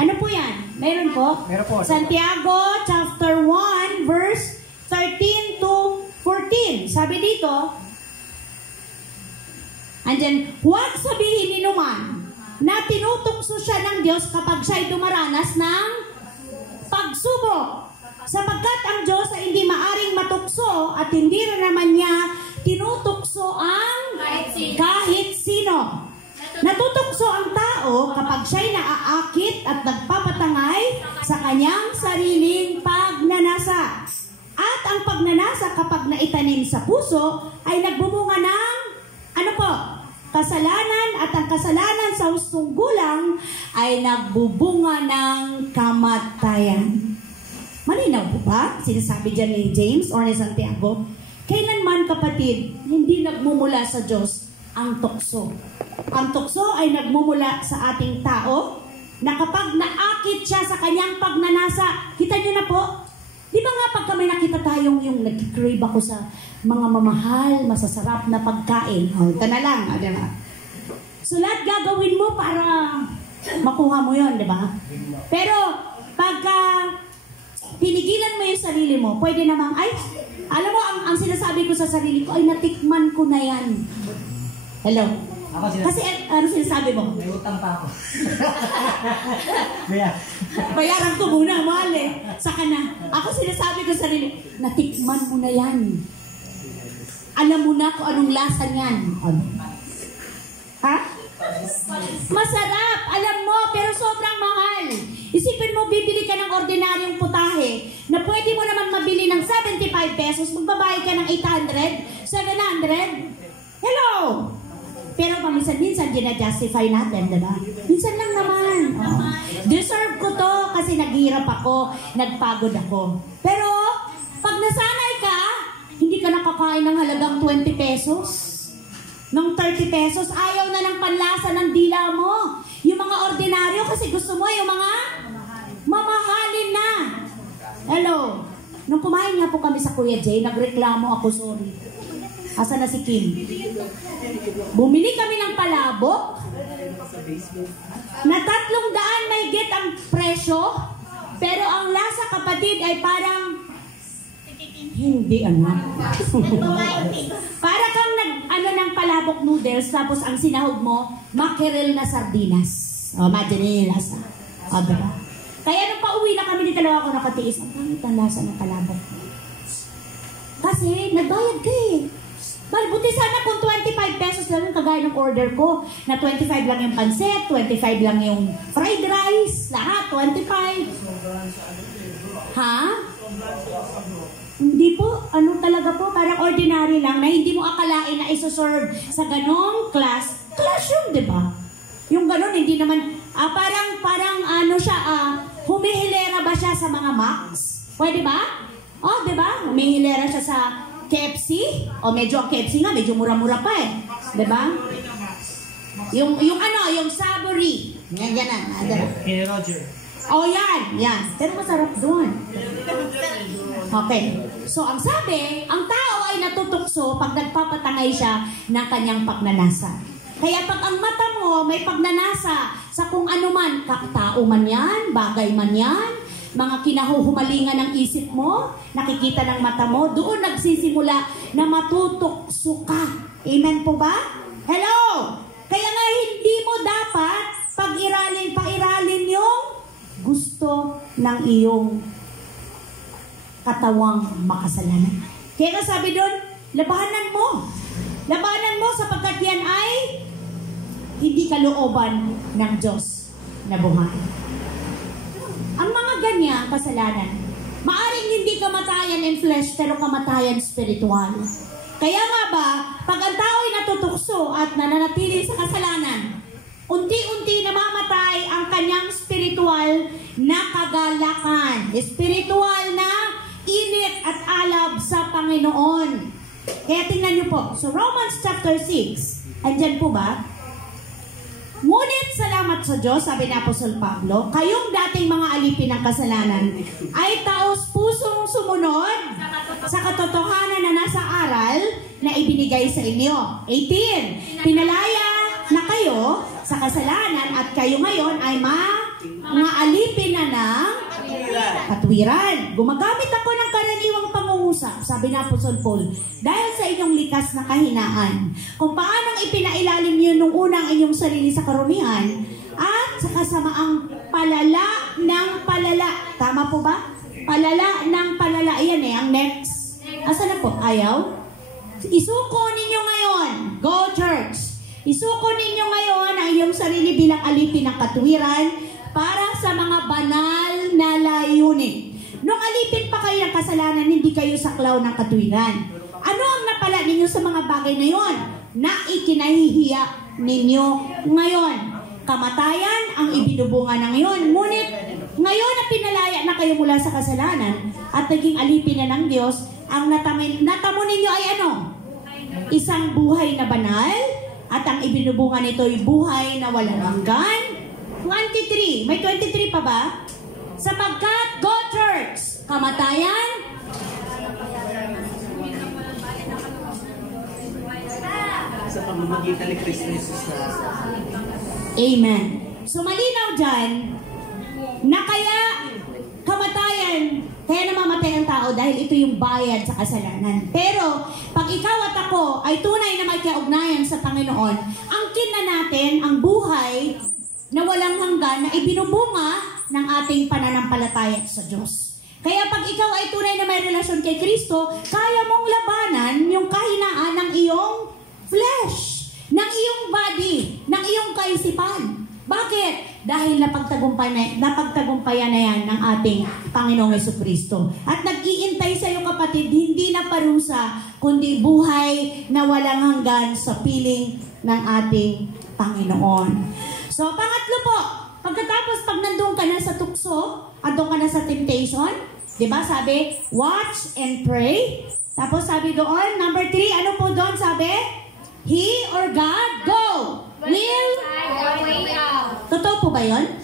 ano po yan? Meron po? Meron po. Santiago chapter 1 verse 13 to 14. Sabi dito, andyan, huwag sabihin ni numan na tinutukso siya ng Diyos kapag siya'y dumaranas ng pagsubok. Sapagkat ang Diyos ay hindi maaring matukso at hindi rin naman niya tinutukso ang kahit sino. Natutukso ang tao kapag siya'y naaakit at nagpapatangay sa kanyang sariling pagnanasa. At ang pagnanasa kapag naitanim sa puso ay nagbubunga ng, ano po, kasalanan, at ang kasalanan sa hustong gulang ay nagbubunga ng kamatayan. Malinaw po ba? Sinasabi dyan ni James or ni Santiago. Kailanman kapatid, hindi nagmumula sa Diyos ang tukso. Ang tukso ay nagmumula sa ating tao na kapag naakit siya sa kanyang pagnanasa, kita niyo na po, di ba nga pag kami nakita tayong yung nag-crave ako sa mga mamahal, masasarap na pagkain. O, ito na lang, di ba? So lahat gagawin mo para makuha mo yon, di ba? Pero pagka tinigilan mo yung sarili mo, pwede namang, ay, alam mo, ang sinasabi ko sa sarili ko, ay natikman ko na yan. Hello? Kasi ano sinasabi mo? May utang pa ako. Bayaran ko muna, mahal eh. Saka na. Ako sinasabi ko sa sarili, natikman mo na yan. Alam mo na kung anong lasa niyan. Ha? Masarap, alam mo, pero sobrang mahal. Isipin mo, bibili ka ng ordinaryong putahe na pwede mo naman mabili ng 75 pesos, magbabayad ka ng 800, 700. Hello! Pero paminsan-minsan, ginajustify natin, diba? Minsan lang naman. Oh. Deserve ko to kasi naghirap ako, nagpagod ako. Pero, pag nasanay ka, hindi ka nakakain ng halagang 20 pesos. Ng 30 pesos, ayaw na ng panlasa ng dila mo. Yung mga ordinaryo, kasi gusto mo yung mga mamahalin na. Hello? Nung kumain nga po kami sa Kuya Jay, nagreklamo ako, sorry. Asa na si Kim? Bumili kami ng palabok na 300 may get ang presyo, pero ang lasa kapatid ay parang hindi para kang ng palabok noodles, tapos ang sinahog mo mackerel na sardinas. Imagine yung lasa. Diba? Kaya nung pauwi na kami, dalawa ko nakatiis, ang pangit ang lasa ng palabok. Kasi nagbayad ka eh. Buti sana kung 25 pesos lang yung kagaya ng order ko, na 25 lang yung pansit, 25 lang yung fried rice, lahat, 25. Ha? Hindi po, ano talaga po, parang ordinary lang na hindi mo akalain na isoserve sa ganong class. Class yun, di ba? Yung ganon, hindi naman, parang ano siya, humihilera ba siya sa mga Max? Pwede ba? Oh, di ba? Humihilera siya sa KFC, o medyo ang KFC nga, medyo mura-mura pa eh. Diba? Yung Savory. Yan, gana. Kay Roger. Oh, yan. Pero masarap doon. Okay. So, ang sabi, ang tao ay natutukso pag nagpapatangay siya ng kanyang pagnanasa. Kaya pag ang mata mo may pagnanasa sa kung ano man, tao man yan, bagay man yan, mga kinahuhumalingan ng isip mo, nakikita ng mata mo, doon nagsisimula na matutukso ka. Amen po ba? Hello! Kaya nga hindi mo dapat pairalin yung gusto ng iyong katawang makasalanan. Kaya nga sabi doon, labanan mo. Labanan mo sapagkat yan ay hindi kalooban ng Diyos na buhay. Ang mga ganyang kasalanan, maaring hindi kamatayan in flesh, pero kamatayan spiritual. Kaya nga ba, pag ang tao ay natutukso at nananatili sa kasalanan, unti-unti namamatay ang kanyang spiritual na kagalakan, spiritual na init at alab sa Panginoon. Kaya tingnan niyo po, so Romans chapter 6, andyan po ba? Ngunit salamat sa Diyos, sabi ni Apostol Pablo, kayong dating mga alipin ng kasalanan ay taos-pusong sumunod sa katotohanan na nasa aral na ibinigay sa inyo. 18. Pinalaya na kayo sa kasalanan at kayo ngayon ay mga alipin na ng katwiran. Gumagamit ako ng karaniwang pangungusap, sabi na Apostol Paul, dahil sa inyong likas na kahinaan, kung paanong ipinailalim niyo nung unang inyong sarili sa karumihan, at sa kasamaang palala ng palala. Tama po ba? Palala ng palala. Ayan ang next. Asa na po? Ayaw? Isuko ninyo ngayon. Go church. Isuko ninyo ngayon ang iyong sarili bilang alipin ng katwiran para sa mga banal na layunin. Nung alipin pa kayo ng kasalanan, hindi kayo saklaw ng katwiran. Ano ang napala ninyo sa mga bagay na yon na ikinahihiya ninyo ngayon? Kamatayan ang ibinubunga ng ngayon. Ngunit ngayon na pinalaya na kayo mula sa kasalanan at naging alipin na ng Diyos, ang natamo ninyo ay ano? Isang buhay na banal at ang ibinubunga nito ay buhay na walang hanggan. 23. May 23 pa ba? Sapagkat, go church, kamatayan, Sa pamamagitan ni Kristo Jesus na amen. So malinaw dyan, na kaya kamatayan, kaya namamatay ang tao dahil ito yung bayad sa kasalanan. Pero, pag ikaw at ako ay tunay na may kaugnayan sa Panginoon, angkin na natin ang buhay na walang hanggan na ibinubunga ng ating pananampalataya sa Diyos. Kaya pag ikaw ay tunay na may relasyon kay Kristo, kaya mong labanan yung kahinaan ng iyong flesh, ng iyong body, ng iyong kaisipan. Bakit? Dahil napagtagumpayan na yan ng ating Panginoong Jesucristo. At nag-iintay sa iyo kapatid, hindi na parusa, kundi buhay na walang hanggan sa piling ng ating Panginoon. So, pangatlo po, pagkatapos pag nandun ka na sa tukso, andun ka na sa temptation, di ba sabi, watch and pray. Tapos sabi doon, number 3, ano po doon sabi? He or God, go, will, totoo po ba yun?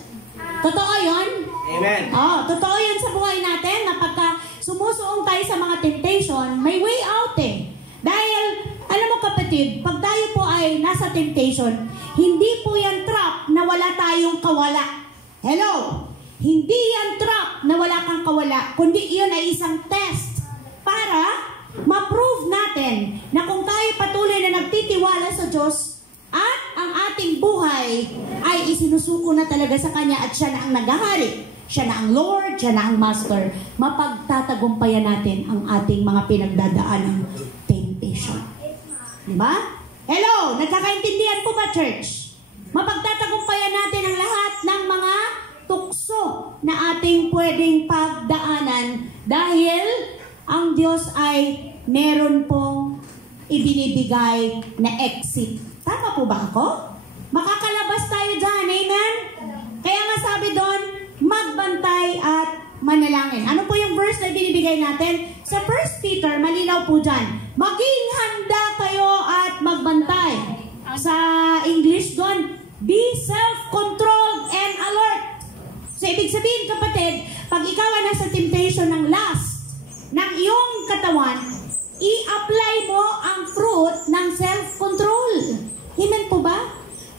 Totoo yun? Amen. Oh, totoo yun sa buhay natin na pagka sumusuong tayo sa mga temptation, may way out eh. Dahil, alam mo kapatid, pag tayo po ay nasa temptation, hindi po yan trap na wala tayong kawala. Hello? Hindi yan trap na wala kang kawala, kundi iyon ay isang test para ma-prove natin na kung tayo patuloy na nagtitiwala sa Diyos at ang ating buhay ay isinusuko na talaga sa Kanya at Siya na ang naghahari, Siya na ang Lord, Siya na ang Master, mapagtatagumpayan natin ang ating mga pinagdadaanang temptation. Diba? Hello? Nagkakaintindihan po ba, church? Mapagtatagumpayan natin ang lahat ng mga tukso na ating pwedeng pagdaanan dahil ang Diyos ay meron pong ibinibigay na exit. Tama po ba ako? Makakalabas tayo dyan, amen? Kaya nga sabi doon, magbantay at manalangin. Ano po yung verse na binibigay natin? Sa 1 Peter, malinaw po dyan, maging handa kayo at magbantay. Sa English doon, be self-controlled and alert. So, ibig sabihin, kapatid, pag ikaw ay nasa temptation ng lust ng iyong katawan, i-apply mo ang fruit ng self-control. Amen po ba?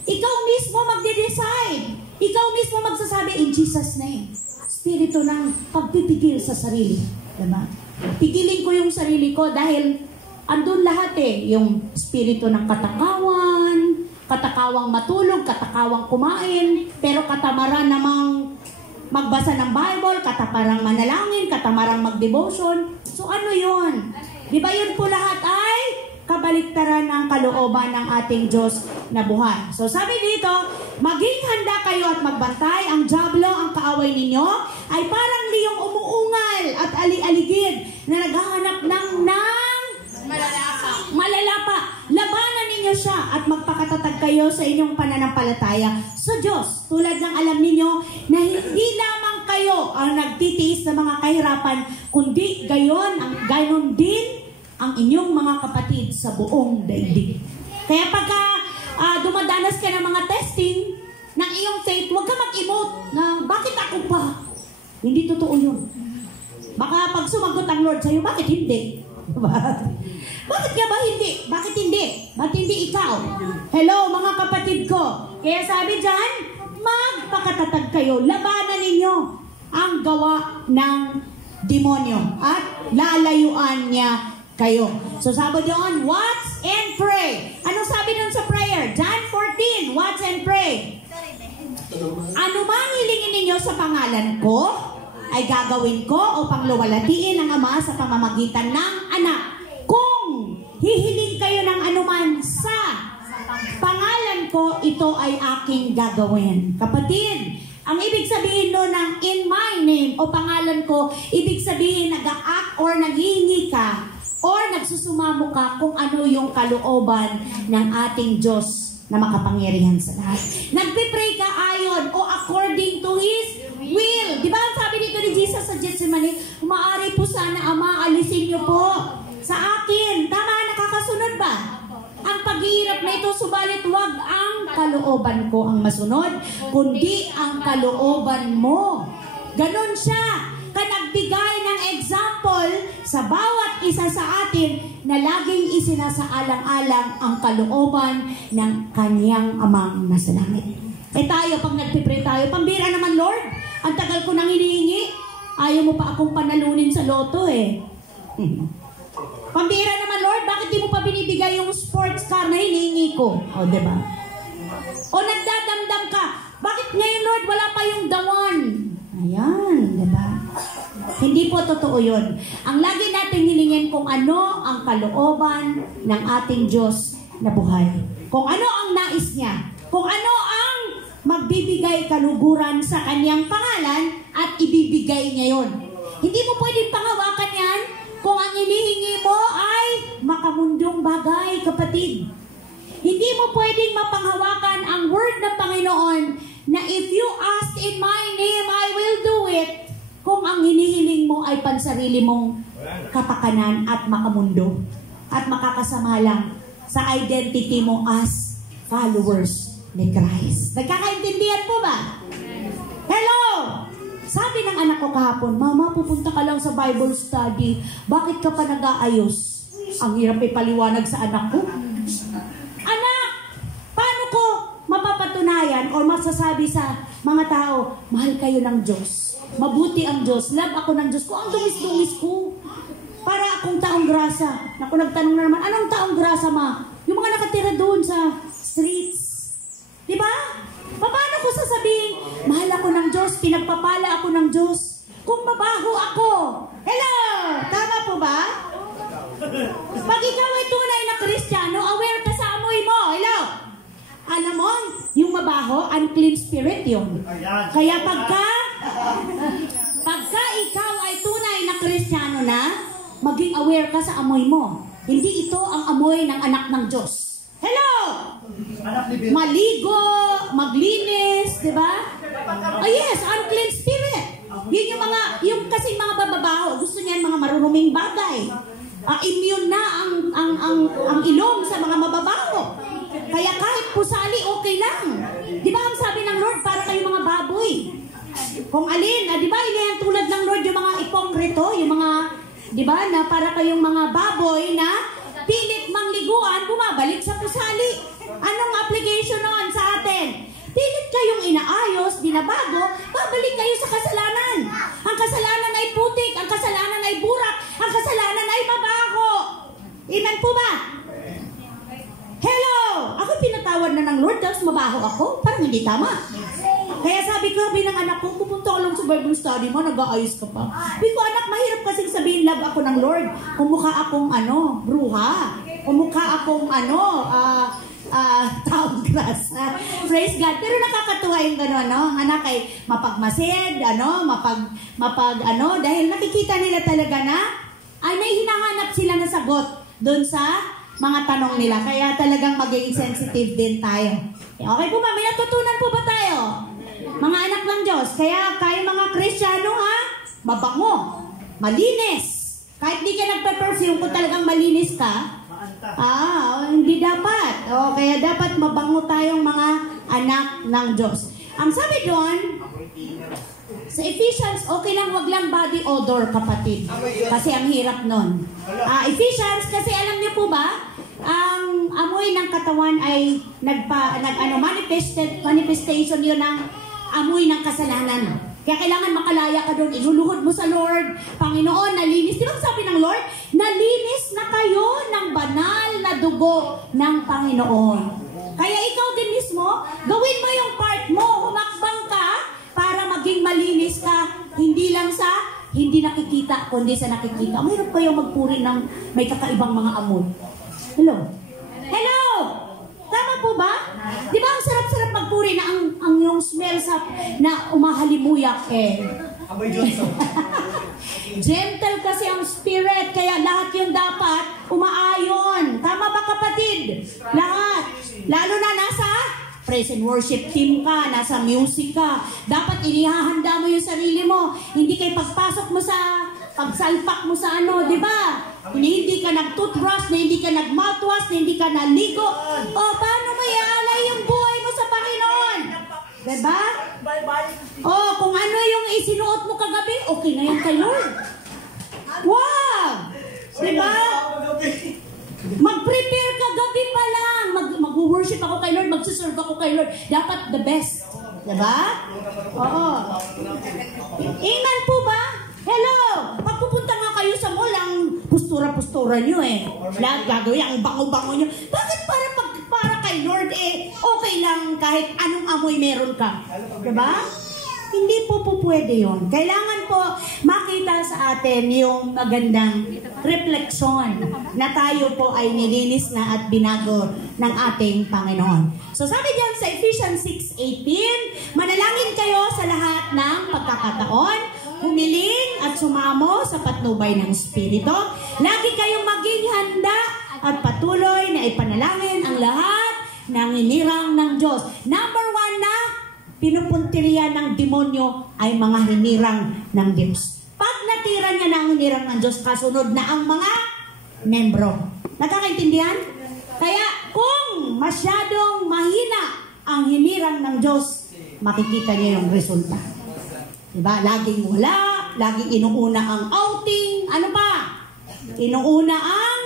Ikaw mismo magde-decide. Ikaw mismo magsasabi, in Jesus' name. Spirito ng pagpipigil sa sarili. Diba? Pigilin ko yung sarili ko dahil andun lahat eh. Yung spirito ng katakawan, katakawang matulog, katakawang kumain, pero katamaran namang magbasa ng Bible, kataparang manalangin, katamarang mag-devotion. So ano yun? Di ba yun po lahat ay kabaliktaran ng kalooban ng ating Diyos na buhay. So sabi dito, maging handa kayo at magbantay. Ang diablo, ang kaaway ninyo, ay parang liyong umuungal at ali-aligid na naghahanap ng malalapa. Labanan ninyo ninyo siya at magpakatatag kayo sa inyong pananampalataya sa Diyos. Tulad ng alam ninyo na hindi lamang kayo ang nagtitiis ng mga kahirapan, kundi gayon din ang inyong mga kapatid sa buong daigdig. Kaya pagka dumadanas ka ng mga testing ng iyong faith, huwag ka mag-emote na bakit ako pa? Hindi totoo yun. Baka pag sumagot ang Lord sa'yo, bakit hindi? Bakit nga ba hindi? Bakit hindi? Bakit hindi ikaw? Hello mga kapatid ko. Kaya sabi dyan, magpakatatag kayo. Labanan ninyo ang gawa ng demonyo at lalayuan niya kayo. So sabi doon, watch and pray. Ano sabi doon sa prayer? John 14, watch and pray. Ano mang hilingin ninyo sa pangalan ko, ay gagawin ko upang luwalhatiin ang Ama sa pamamagitan ng anak. Kung hihiling kayo ng anuman sa pangalan ko, ito ay aking gagawin. Kapatid, ang ibig sabihin doon ng in my name o pangalan ko, ibig sabihin nag-act or naghihingi ka or nagsusumamo ka kung ano yung kalooban ng ating Diyos na makapangyarihan sa lahat. Nagpipray ka ayon o according to His will. Di ba ang sabi dito ni Jesus sa Gethsemane, maaari po sana Ama, alisin niyo po sa akin. Tama, nakakasunod ba? Ang paghihirap na ito, subalit wag ang kalooban ko ang masunod, kundi ang kalooban mo. Ganon siya. Nagbigay ng example sa bawat isa sa atin na laging isinasaalang-alang ang kalooban ng kanyang Amang nasa langit. Tayo, pag nagpipray tayo, pambira naman Lord, ang tagal ko nang hinihingi, ayaw mo pa akong panalunin sa loto Pambira naman Lord, bakit di mo pa binibigay yung sports car na hinihingi ko? O, diba? O nagdadamdam ka, bakit ngayon Lord, wala pa yung the one? Ayan, diba? Hindi po totoo yun. Ang lagi natin hilingin kung ano ang kalooban ng ating Diyos na buhay. Kung ano ang nais niya. Kung ano ang magbibigay kaluguran sa kanyang pangalan at ibibigay niya yun. Hindi mo pwedeng pangawakan yan kung ang hinihingi mo ay makamundong bagay, kapatid. Hindi mo pwedeng mapanghawakan ang word ng Panginoon na if you ask in my name, I will do it. Kung ang hinihiling mo ay pansarili mong kapakanan at makamundo at makakasama lang sa identity mo as followers ni Christ. Nagkakaintindihan po ba? Hello! Sabi ng anak ko kahapon, Mama, pupunta ka lang sa Bible study. Bakit ka pa nag-aayos? Ang hirap ipaliwanag sa anak ko. Anak, paano ko mapapatunayan o masasabi sa mga tao, mahal kayo ng Diyos? Mabuti ang Diyos. Love ako ng Diyos ko. Ang dumis-dumis ko. Para akong taong grasa. Naku, nagtanong na naman, anong taong grasa, Ma? Yung mga nakatira doon sa streets. Diba? Paano ko sasabihin, mahal ako ng Diyos, pinagpapala ako ng Diyos. Kung mabaho ako. Hello! Tama po ba? Pag ikaw ay tunay na Kristiyano, aware ka sa amoy mo. Hello? Alam mo, yung mabaho, unclean spirit yun. Kaya pagka ikaw ay tunay na Kristiyano na, maging aware ka sa amoy mo. Hindi ito ang amoy ng anak ng Diyos. Hello! Maligo, maglinis, di ba? Oh yes, unclean spirit. Yun yung kasing mga bababaho, gusto niyan mga maruruming bagay. Immune na ang ilong sa mga mababaho. Kaya kahit pusali, okay lang. Di ba ang sabi ng Lord, para kayong mga baboy. Kung alin, di ba, inihan tulad ng Lord yung mga ipong rito, yung mga, di ba, na para kayong mga baboy na pilit mangliguan, bumabalik sa pusali. Anong application noon sa atin? Pilit kayong inaayos, binabago, babalik kayo sa kasalanan. Ang kasalanan ay putik, ang kasalanan ay burak, ang kasalanan ay mabaho. Amen po ba? Hello! Ako pinatawad na ng Lord, tapos mabaho ako? Parang hindi tama. Kaya sabi ko, ng anak ko, pupunta ka lang sa Bible study mo, nag-aayos ka pa. Sabi ko, anak, mahirap kasing sabihin, love ako ng Lord. Kumukha akong bruha. Kumukha akong taong grasa. Praise God. Pero nakakatuwa yung gano'n, no? Ang anak ay mapagmasid, dahil nakikita nila talaga na, ay may hinahanap sila na sagot doon sa mga tanong nila. Kaya talagang maging sensitive din tayo. Okay po ba? May natutunan po ba tayo? Mga anak ng Diyos. Kaya kayo mga Kristiyano ha, mabango, malinis. Kahit di ka nagpe-perfume, kung talagang malinis ka, hindi dapat. Kaya dapat mabango tayong mga anak ng Diyos. Ang sabi doon, sa Ephesians, okay lang, wag lang body odor, kapatid. Kasi ang hirap nun. Ephesians, kasi alam niyo po ba, ang amoy ng katawan ay manifestation yun ng amoy ng kasalanan. Kaya kailangan makalaya ka doon. Iluluhod mo sa Lord. Panginoon, nalinis. Di ba sabi ng Lord? Nalinis na kayo ng banal na dugo ng Panginoon. Kaya ikaw din mismo, gawin mo yung part mo. Humakbang ka para maging malinis ka. Hindi lang sa hindi nakikita, kundi sa nakikita. Mayroon kayong magpuri ng may kakaibang mga amoy. Hello? Hello? Tama po ba? Di ba ang sarap-sarap magpuri na ang yung smell na umahalimuyak Amoy Johnson. Gentle kasi ang spirit, kaya lahat yung dapat umaayon. Tama ba kapatid? Lahat. Lalo na nasa praise and worship team ka, nasa music ka. Dapat inihahanda mo yung sarili mo. Hindi kayo pagpasok mo sa pagsalpak mo sa di ba? Hindi ka nag-toothbrush, na hindi ka nag-mouthwash, na hindi ka naligo. Paano mo ialay yung buhay mo sa Panginoon? Diba? Kung ano yung isinuot mo kagabi, okay na yan kay Lord. Wow! Diba? Mag-prepare ka gabi pa lang. Mag-worship ako kay Lord, mag-serve ako kay Lord. Dapat the best. Diba? Oo. Amen po ba? Hello! Pagpupunta nga kayo sa mall, ang pustura-pustura nyo Lahat gagawin, ang bango-bango nyo. Bakit para kay Lord okay lang kahit anong amoy meron ka? Diba? Hindi po pwede yun. Kailangan po makita sa atin yung magandang refleksyon na tayo po ay nilinis na at binago ng ating Panginoon. So sabi diyan sa Ephesians 6:18, manalangin kayo sa lahat ng pagkakataon, humiling at sumamo sa patnubay ng Espiritu. Lagi kayong maging handa at patuloy na ipanalangin ang lahat ng hinirang ng Diyos. Number 1 na pinupuntirya ng demonyo ay mga hinirang ng Diyos. Pag natira niya na ang hinirang ng Diyos, kasunod na ang mga membro. Nakakaintindihan? Kaya kung masyadong mahina ang hinirang ng Diyos, makikita niya yung resulta. Diba? Laging wala, laging inuuna ang outing, ano pa? Inuuna ang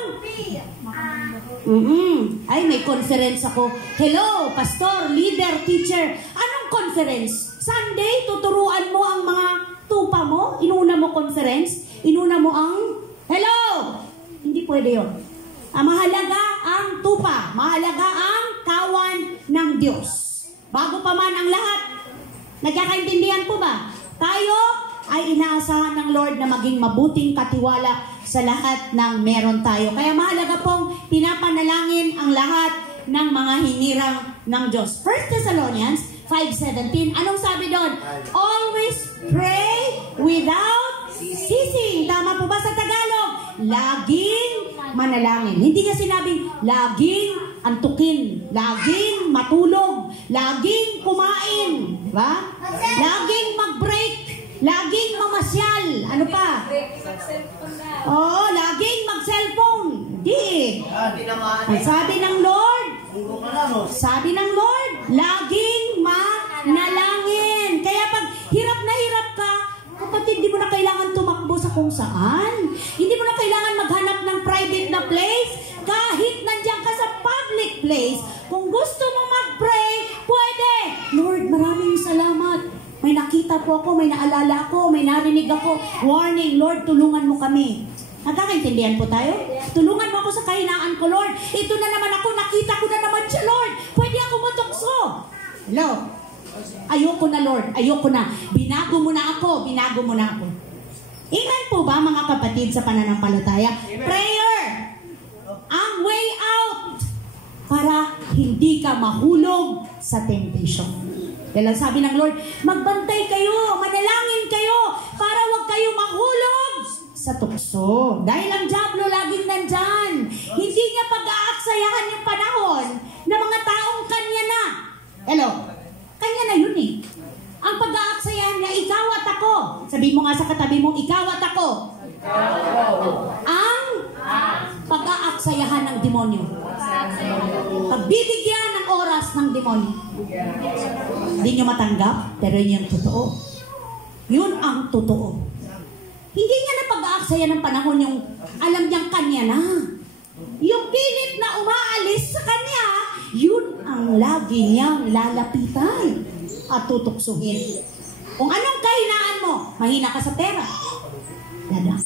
ay, may conference ako. Hello, pastor, leader, teacher. Anong conference? Sunday, tuturuan mo ang mga tupa mo? Inuna mo conference? Inuna mo ang... Hello! Hindi pwede yun. Mahalaga ang tupa. Mahalaga ang kawan ng Diyos. Bago pa man ang lahat. Nagkakaintindihan po ba? Tayo ay inaasahan ng Lord na maging mabuting katiwala sa lahat ng meron tayo. Kaya mahalaga pong pinapanalangin ang lahat ng mga hinirang ng Diyos. 1 Thessalonians 5:17. Anong sabi doon? Always pray without ceasing. Tama po ba sa Tagalog? Laging manalangin. Hindi nga sinabing laging antukin, laging matulog, laging kumain. Diba? Laging mag-break, laging mamasyal. Ano pa? Laging mag-cellphone. Hindi. Sabi ng Lord, laging manalangin. Kaya pag hirap na hirap ka, kapatid, hindi mo na kailangan tumakbo sa kung saan. Hindi mo na kailangan maghanap ng private na place. Kahit nandiyan ka sa public place, kung gusto mo mag-pray, pwede. Lord, maraming salamat. May nakita po ako, may naalala ako, may narinig ako. Warning, Lord, tulungan mo kami. Nagkakaintindihan po tayo? Tulungan mo ako sa kahinaan ko, Lord. Ito na naman ako, nakita ko na naman siya, Lord. Pwede ako matukso. Hello? Ayoko na, Lord. Ayoko na. Binago mo na ako. Amen po ba, mga kapatid, sa pananampalataya? Prayer! Ang way out para hindi ka mahulog sa temptation. Dahil sabi ng Lord, magbantay kayo, manalangin kayo, para wag kayo mahulog sa sa tukso. Dahil ang dyablo laging nandyan. Hindi niya pag-aaksayahan yung panahon na mga taong kanya na. Hello? Kanya na yun eh. Ang pag-aaksayahan niya, ikaw at ako. Sabi mo nga sa katabi mo, ikaw at ako. Ang pag-aaksayahan ng demonyo. Pagbibigyan ng oras ng demonyo. Hindi nyo matanggap, pero yun yung totoo. Yun ang totoo. Hindi niya na pag-aaksaya ng panahon yung alam niyang kanya na. Yung pilit na umaalis sa kanya, yun ang lagi niyang lalapitan at tutuksuhin. Kung anong kahinaan mo, mahina ka sa pera. Dada.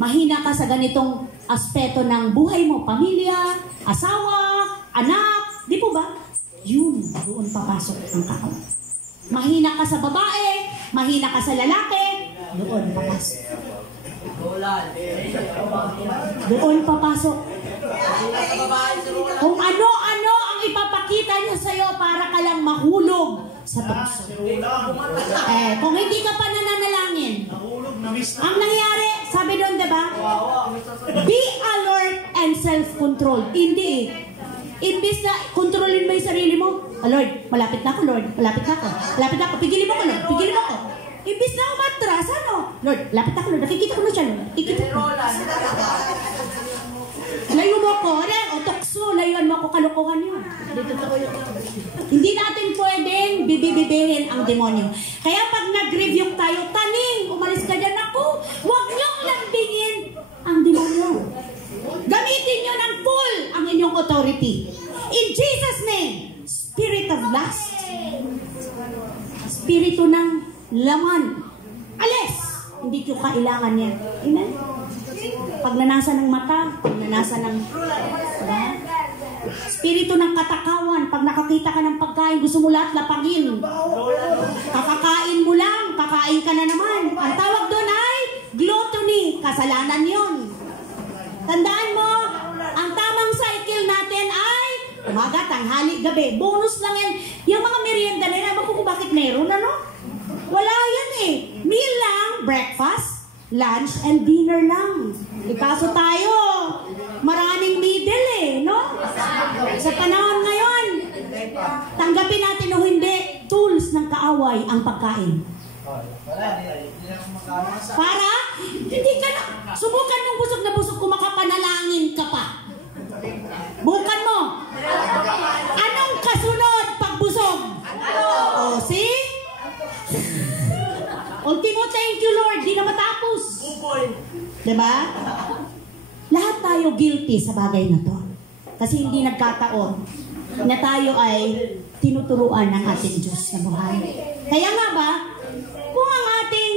Mahina ka sa ganitong aspeto ng buhay mo, pamilya, asawa, anak, di po ba? Yun, doon papasok ang tao. Mahina ka sa babae, mahina ka sa lalaki, doon papasok. Doon papasok. Kung ano-ano ang ipapakita niya sa'yo para ka lang mahulog sa tukso. Kung hindi ka pa nananalangin, ang nangyari, sabi doon, diba? Be alert and self-controlled. Hindi. Imbis na kontrolin mo yung sarili mo, Lord, malapit na ako, Lord. Malapit na ako. Malapit na ako. Pigilin mo ko, Lord. Pigilin mo ko. Imbis na umatras, ano? Lord, lapit ako, Lord. Nakikita ko na siya, Lord. Nakikita ko. Layo mo ko. O tukso, layuan mo ko, kalukuhan yun. Hindi natin pwedeng bibibibihin ang demonyo. Kaya pag nag-review tayo, taning, umalis ka dyan ako. Huwag niyong lambingin ang demonyo. Gamitin nyo ng full ang inyong authority. In Jesus' name, spirit of lust, spirito ng laman, alis! Hindi ko kailangan yan. Amen? Pag nanasa ng mata, pag nanasa ng spirito ng katakawan, pag nakakita ka ng pagkain, gusto mo lahat lapangin. Kakakain mo lang, kakain ka na naman. Ang tawag doon ay gluttony. Kasalanan yun. Tandaan mo, ang tamang cycle natin ay umaga, tanghali, gabi. Bonus lang yan. Yung mga merienda na yan, kung bakit meron, ano? Wala yan eh. Meal lang, breakfast, lunch, and dinner lang. Ikaso tayo, maraming middle eh, no? Sa panahon ngayon, tanggapin natin o hindi, tools ng kaaway ang pagkain. Para, hindi ka na, subukan mong busog na busog kung makapanalangin ka pa. Bukan mo. Anong kasunod pag busog? O, see? Ultimo, thank you Lord, di na matapos. Diba? Lahat tayo guilty sa bagay na to. Kasi hindi nagkataon na tayo ay tinuturuan ng ating Diyos sa buhay. Kaya nga ba, kung ang ating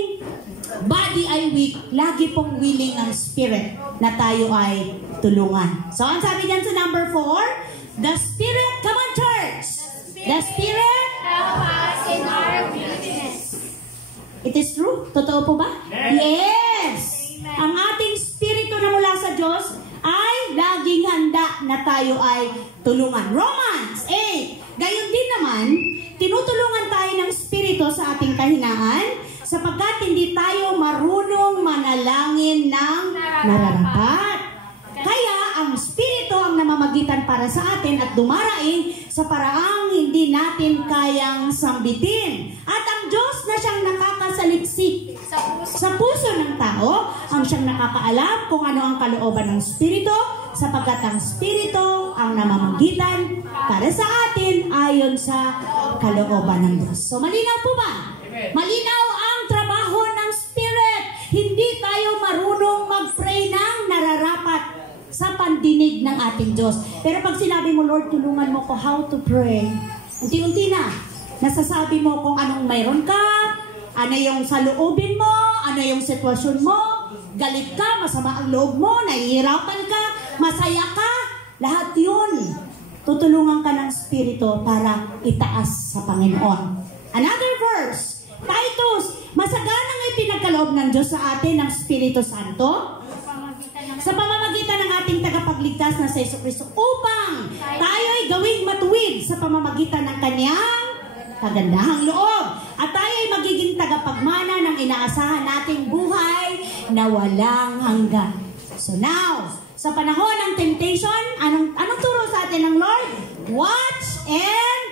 body ay weak, lagi pong willing ang spirit na tayo ay tulungan. So, ang sabi dyan sa number 4, the spirit, come on church! The spirit help us in our weakness. It is true? Totoo po ba? Yes! Ang ating spirito na mula sa Diyos ay laging handa na tayo ay tulungan. Romans 8. Gayon din naman, tinutulungan tayo ng spirito sa ating kahinaan sapagkat hindi tayo marunong manalangin ng nararapat. Kaya ang spirito ang namamagitan para sa atin at dumaraing sa paraang hindi natin kayang sambitin. At ang Diyos na siyang nakakasaliksik sa puso ng tao, ang siyang nakakaalam kung ano ang kalooban ng spirito, sapagkat ang spirito ang namamagitan para sa atin ayon sa kalooban ng Diyos. So malinaw po ba? Malinaw ang trabaho ng spirit. Hindi tayo marunong mag-pray ng nararapat sa pandinig ng ating Diyos. Pero pag sinabi mo, Lord, tulungan mo ko how to pray, unti-unti na, nasasabi mo kung anong mayroon ka, ano yung saloobin mo, ano yung sitwasyon mo, galit ka, masama ang loob mo, nahihirapan ka, masaya ka, lahat yun. Tutulungan ka ng Espiritu para itaas sa Panginoon. Another verse, Titus, masaganang ipinagkaloob ng Diyos sa atin ng Espiritu Santo sa pamamagitan ng ating tagapagligtas na sa Jesucristo upang tayo ay gawing matuwid sa pamamagitan ng Kanyang kagandahang loob at tayo ay magiging tagapagmana ng inaasahan nating buhay na walang hanggan. So now, sa panahon ng temptation, anong turo sa atin ng Lord? Watch and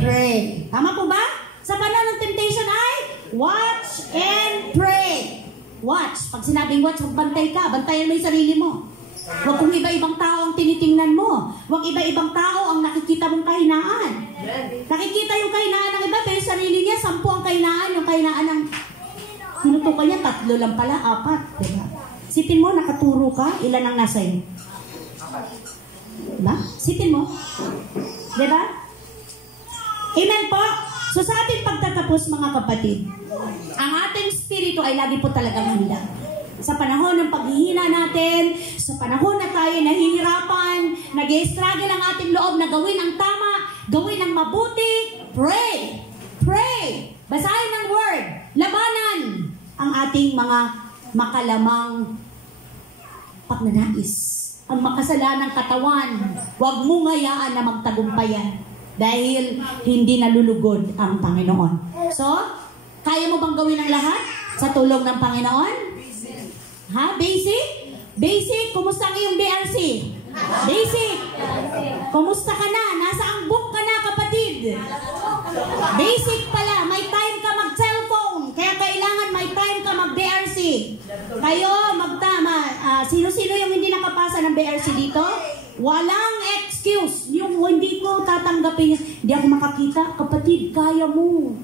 pray. Tama po ba? Sa panahon ng temptation ay watch and pray. Watch. Pag sinabing watch, magbantay ka. Bantayan mo yung sarili mo. Huwag kung iba-ibang tao ang tinitingnan mo. Huwag iba-ibang tao ang nakikita mong kahinaan. Nakikita yung kahinaan ng iba, pero yung sarili niya, 10 ang kahinaan. Yung kahinaan ng tinutukan niya, 3 lang pala, 4. Diba? Sipin mo, nakaturo ka, ilan ang nasa iyo? Diba? Sipin mo. Diba? Amen po. So sa ating pagtatapos, mga kapatid, ang ating spirito ay lagi po talagang handa. Sa panahon ng paghihina natin, sa panahon na tayo nahihirapan, nag-i-struggle ang ating loob na gawin ang tama, gawin ang mabuti, pray! Pray! Basahin ang word, labanan ang ating mga makalamang pagnanais, ang makasalanang katawan. Huwag mong hayaan na magtagumpayan dahil hindi nalulugod ang Panginoon. So, kaya mo bang gawin ang lahat sa tulong ng Panginoon? Ha? Basic? Basic, kumusta ang iyong BRC? Basic. Kumusta ka na? Nasa ang book ka na, kapatid? Basic pala. May time ka mag-cellphone. Kaya kailangan may time ka mag-BRC. Kayo, magtama. Sino-sino yung hindi nakapasa ng BRC dito? Walang excuse. Yung hindi ko tatanggapin. Hindi ako makakita. Kapatid, kaya mo.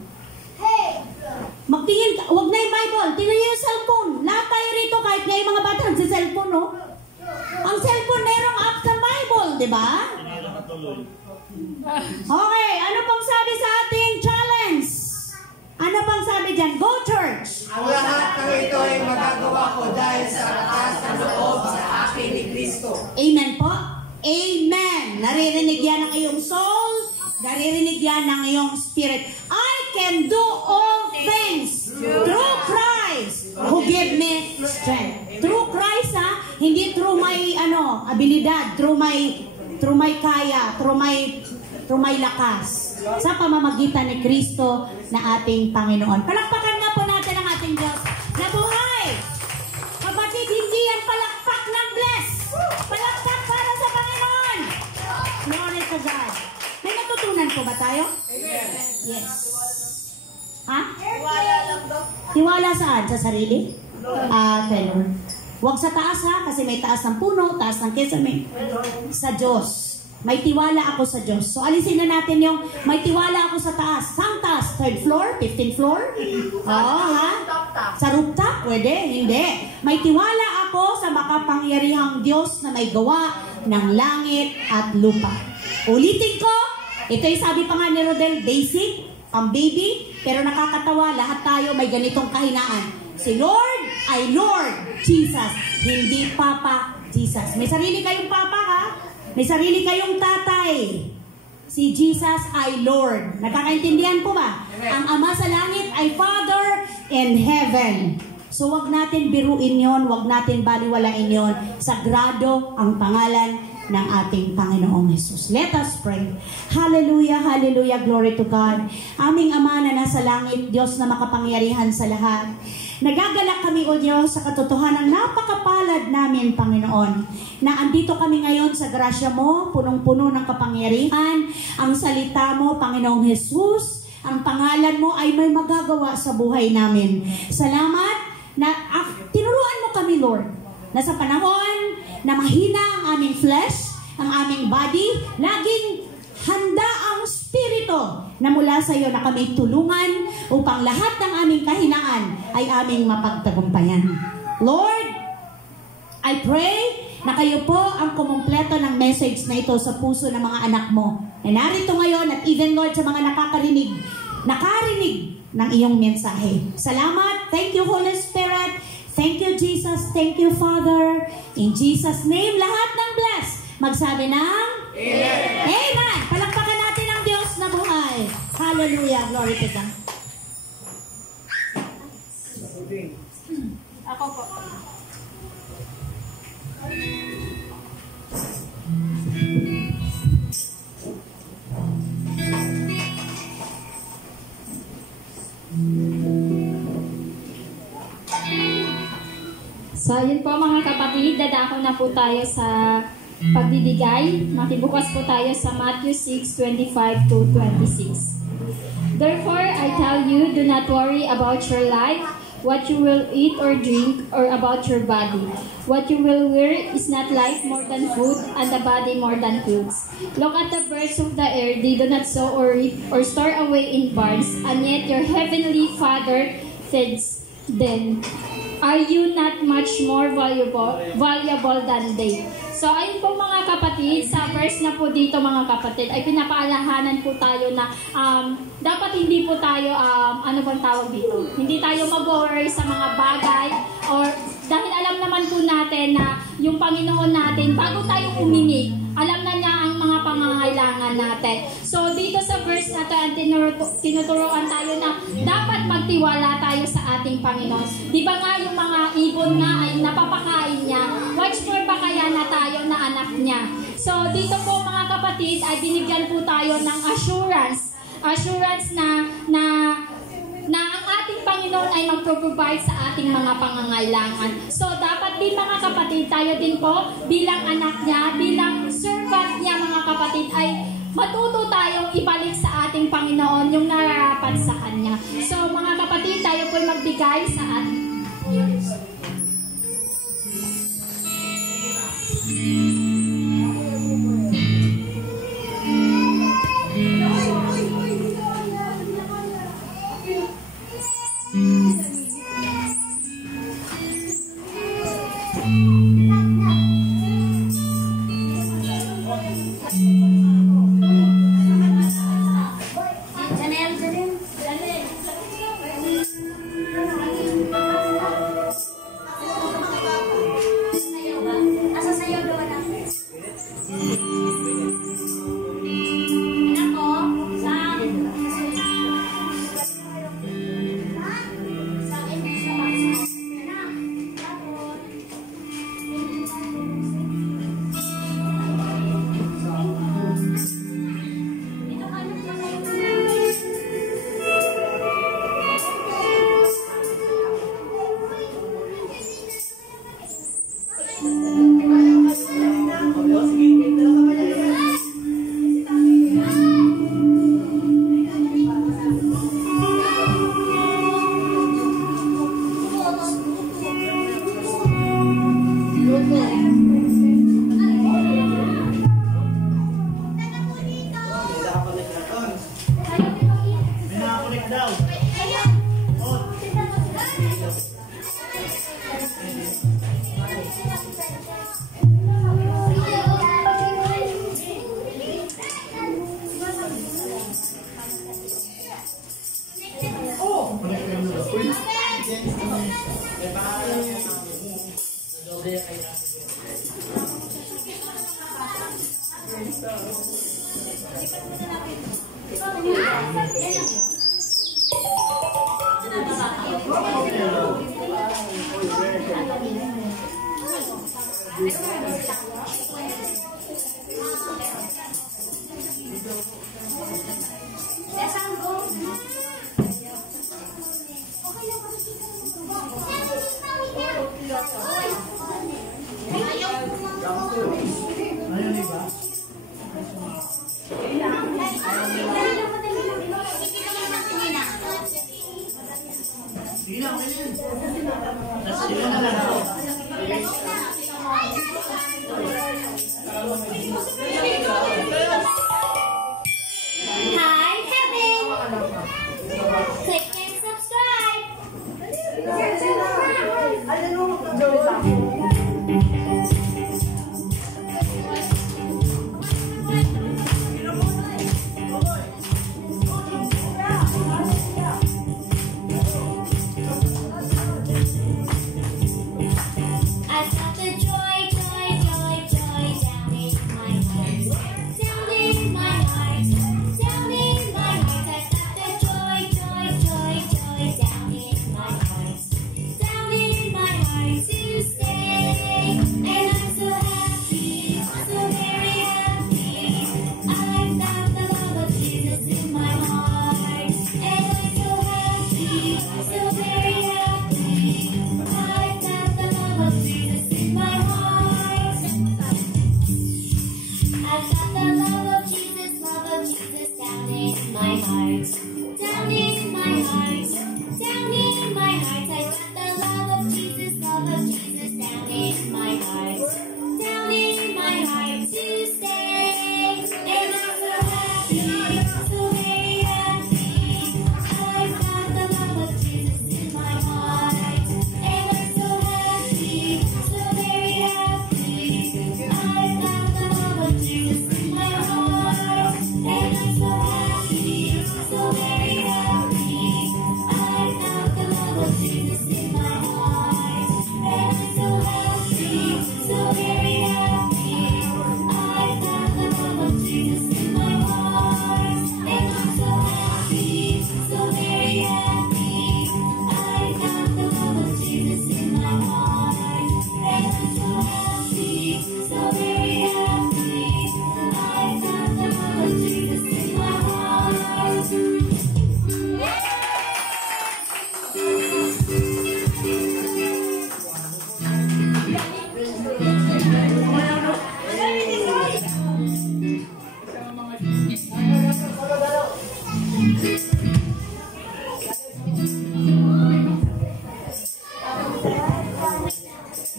Magtingin ka. Huwag na yung Bible. Tingnan niyo yung cellphone. Lahat tayo rito, kahit na yung mga bata nagsa-cellphone, no? Ang cellphone, merong app sa Bible, di ba? Okay, ano pong sabi sa ating challenge? Ano pong sabi dyan? Go church! Ang lahat ng ito ay magagawa ko dahil sa lakas ng loob sa akin ni Kristo. Amen po? Amen! Naririnig yan ng iyong soul, naririnig yan ng iyong spirit. I can do all things through Christ who give me strength. Through Christ, ha? Hindi through my abilidad, through my kaya, through my lakas. Sa pamamagitan ni Kristo na ating Panginoon. Palakpakan nga po natin ang ating Diyos na buhay. Kapatid, hindi yan palakpak ng bless. Palakpak para sa Panginoon. Glory to God. May natutunan po ba tayo? Yes. Ha? Tiwala lang daw. Tiwala saan? Sa sarili? Kay Lord. Huwag sa taas, ha? Kasi may taas ng puno, taas ng kesame. Sa Diyos. May tiwala ako sa Diyos. So alisin na natin yung may tiwala ako sa taas. Saan taas? 3rd floor? 15th floor? Oo, ha? Sa rooftop? Pwede? Hindi. May tiwala ako sa makapangyarihang Diyos na may gawa ng langit at lupa. Ulitin ko. Ito yung sabi pa nga ni Rodel, basic, ang baby, pero nakakatawa, lahat tayo may ganitong kahinaan. Si Lord ay Lord Jesus, hindi Papa Jesus. May sarili kayong Papa, ha? May sarili kayong tatay. Si Jesus ay Lord. Nakakaintindihan po ba? Ang Ama sa langit ay Father in heaven. So wag natin biruin yon, wag natin baliwalain yon. Sagrado ang pangalan ng ating Panginoong Jesus. Let us pray. Hallelujah, hallelujah, glory to God. Aming Ama na nasa langit, Diyos na makapangyarihan sa lahat. Nagagalak kami, O Diyos, sa katotohanan napakapalad namin, Panginoon, na andito kami ngayon sa grasya mo, punong-puno ng kapangyarihan. Ang salita mo, Panginoong Jesus, ang pangalan mo ay may magagawa sa buhay namin. Salamat na tinuruan mo kami, Lord, na sa panahon na mahina ang aming flesh, ang aming body, laging handa ang spirito na mula sa iyo na kami tulungan upang lahat ng aming kahinaan ay aming mapagtagumpayan. Lord, I pray na kayo po ang kumumpleto ng message na ito sa puso ng mga anak mo. Na narito ngayon at even Lord sa mga nakarinig ng iyong mensahe. Salamat. Thank you, Holy Spirit. Thank you, Jesus. Thank you, Father. In Jesus' name, lahat ng bless. Magsabi ng Amen. Amen. Palakpakan natin ang Diyos na buhay. Hallelujah. Glory to God. Ako po. So, yun po mga kapatid, dadako na po tayo sa pagbibigay. Makibukas po tayo sa Matthew 6:25 to 26. Therefore, I tell you, do not worry about your life, what you will eat or drink, or about your body. What you will wear is not life more than food, and the body more than clothes. Look at the birds of the air, they do not sow or reap or store away in barns, and yet your heavenly Father feeds them. Are you not much more valuable than they? So, ayun po mga kapatid, sa verse na po dito mga kapatid, ay pinapaalahanan po tayo na dapat hindi po tayo, ano bang tawag dito? Hindi tayo mag-worry sa mga bagay, or dahil alam naman po natin na yung Panginoon natin, bago tayo umimig, alam na niya ang mga pangangailangan natin. So, dito sa verse na ito, tinuturuan tayo na dapat magtiwala tayo sa ating Panginoon. Di ba nga yung mga ibon nga ay napapakain niya? Much more pa kaya na tayo na anak niya? So, dito po mga kapatid, ay binigyan po tayo ng assurance na ang ating Panginoon ay magpro-provide sa ating mga pangangailangan. So, dapat din mga kapatid, tayo din po bilang anak niya, bilang servant niya mga kapatid, ay matuto tayong ibalik sa ating Panginoon yung nararapat sa Kanya. So, mga kapatid, tayo po magbigay sa ating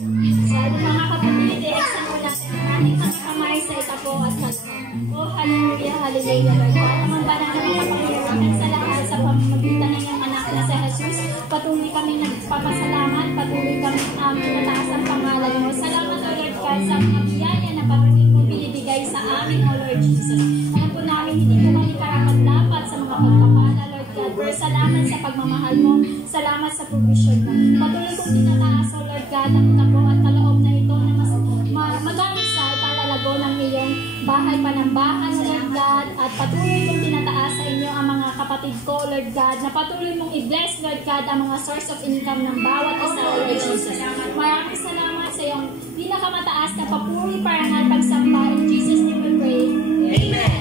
So, mga kapatid, i-exam po natin ang ating mga kamay sa itapo at kalahon. Oh, hallelujah, hallelujah, Lord God. Ang banal na makapangyarihan sa lahat sa pamamagitan ng iyong anak na si Jesus. Patuloy kami nagpapasalamat, patuloy kami nataas ang pangalan mo. Salamat, O Lord God, sa mga biyaya na patuloy mo binibigay sa amin, O Lord Jesus. Alam po namin, hindi po kami karapat-dapat sa mga pagpapala, Lord God. Pero salamat sa pagmamahal mo, salamat sa provision mo. Patuloy kong tinataas, O Lord God, ang itapo at kaloob na ito na mas magamit sa ikalalago ng iyong bahay panambahan, Lord God, at patuloy kong tinataas sa inyo ang mga kapatid ko, Lord God, na patuloy mong i-bless, Lord God, ang mga source of income ng bawat isa, Lord Jesus. Maraming salamat sa iyong pinakamataas na papuri parangal pagsamba. In Jesus' name we pray. Amen.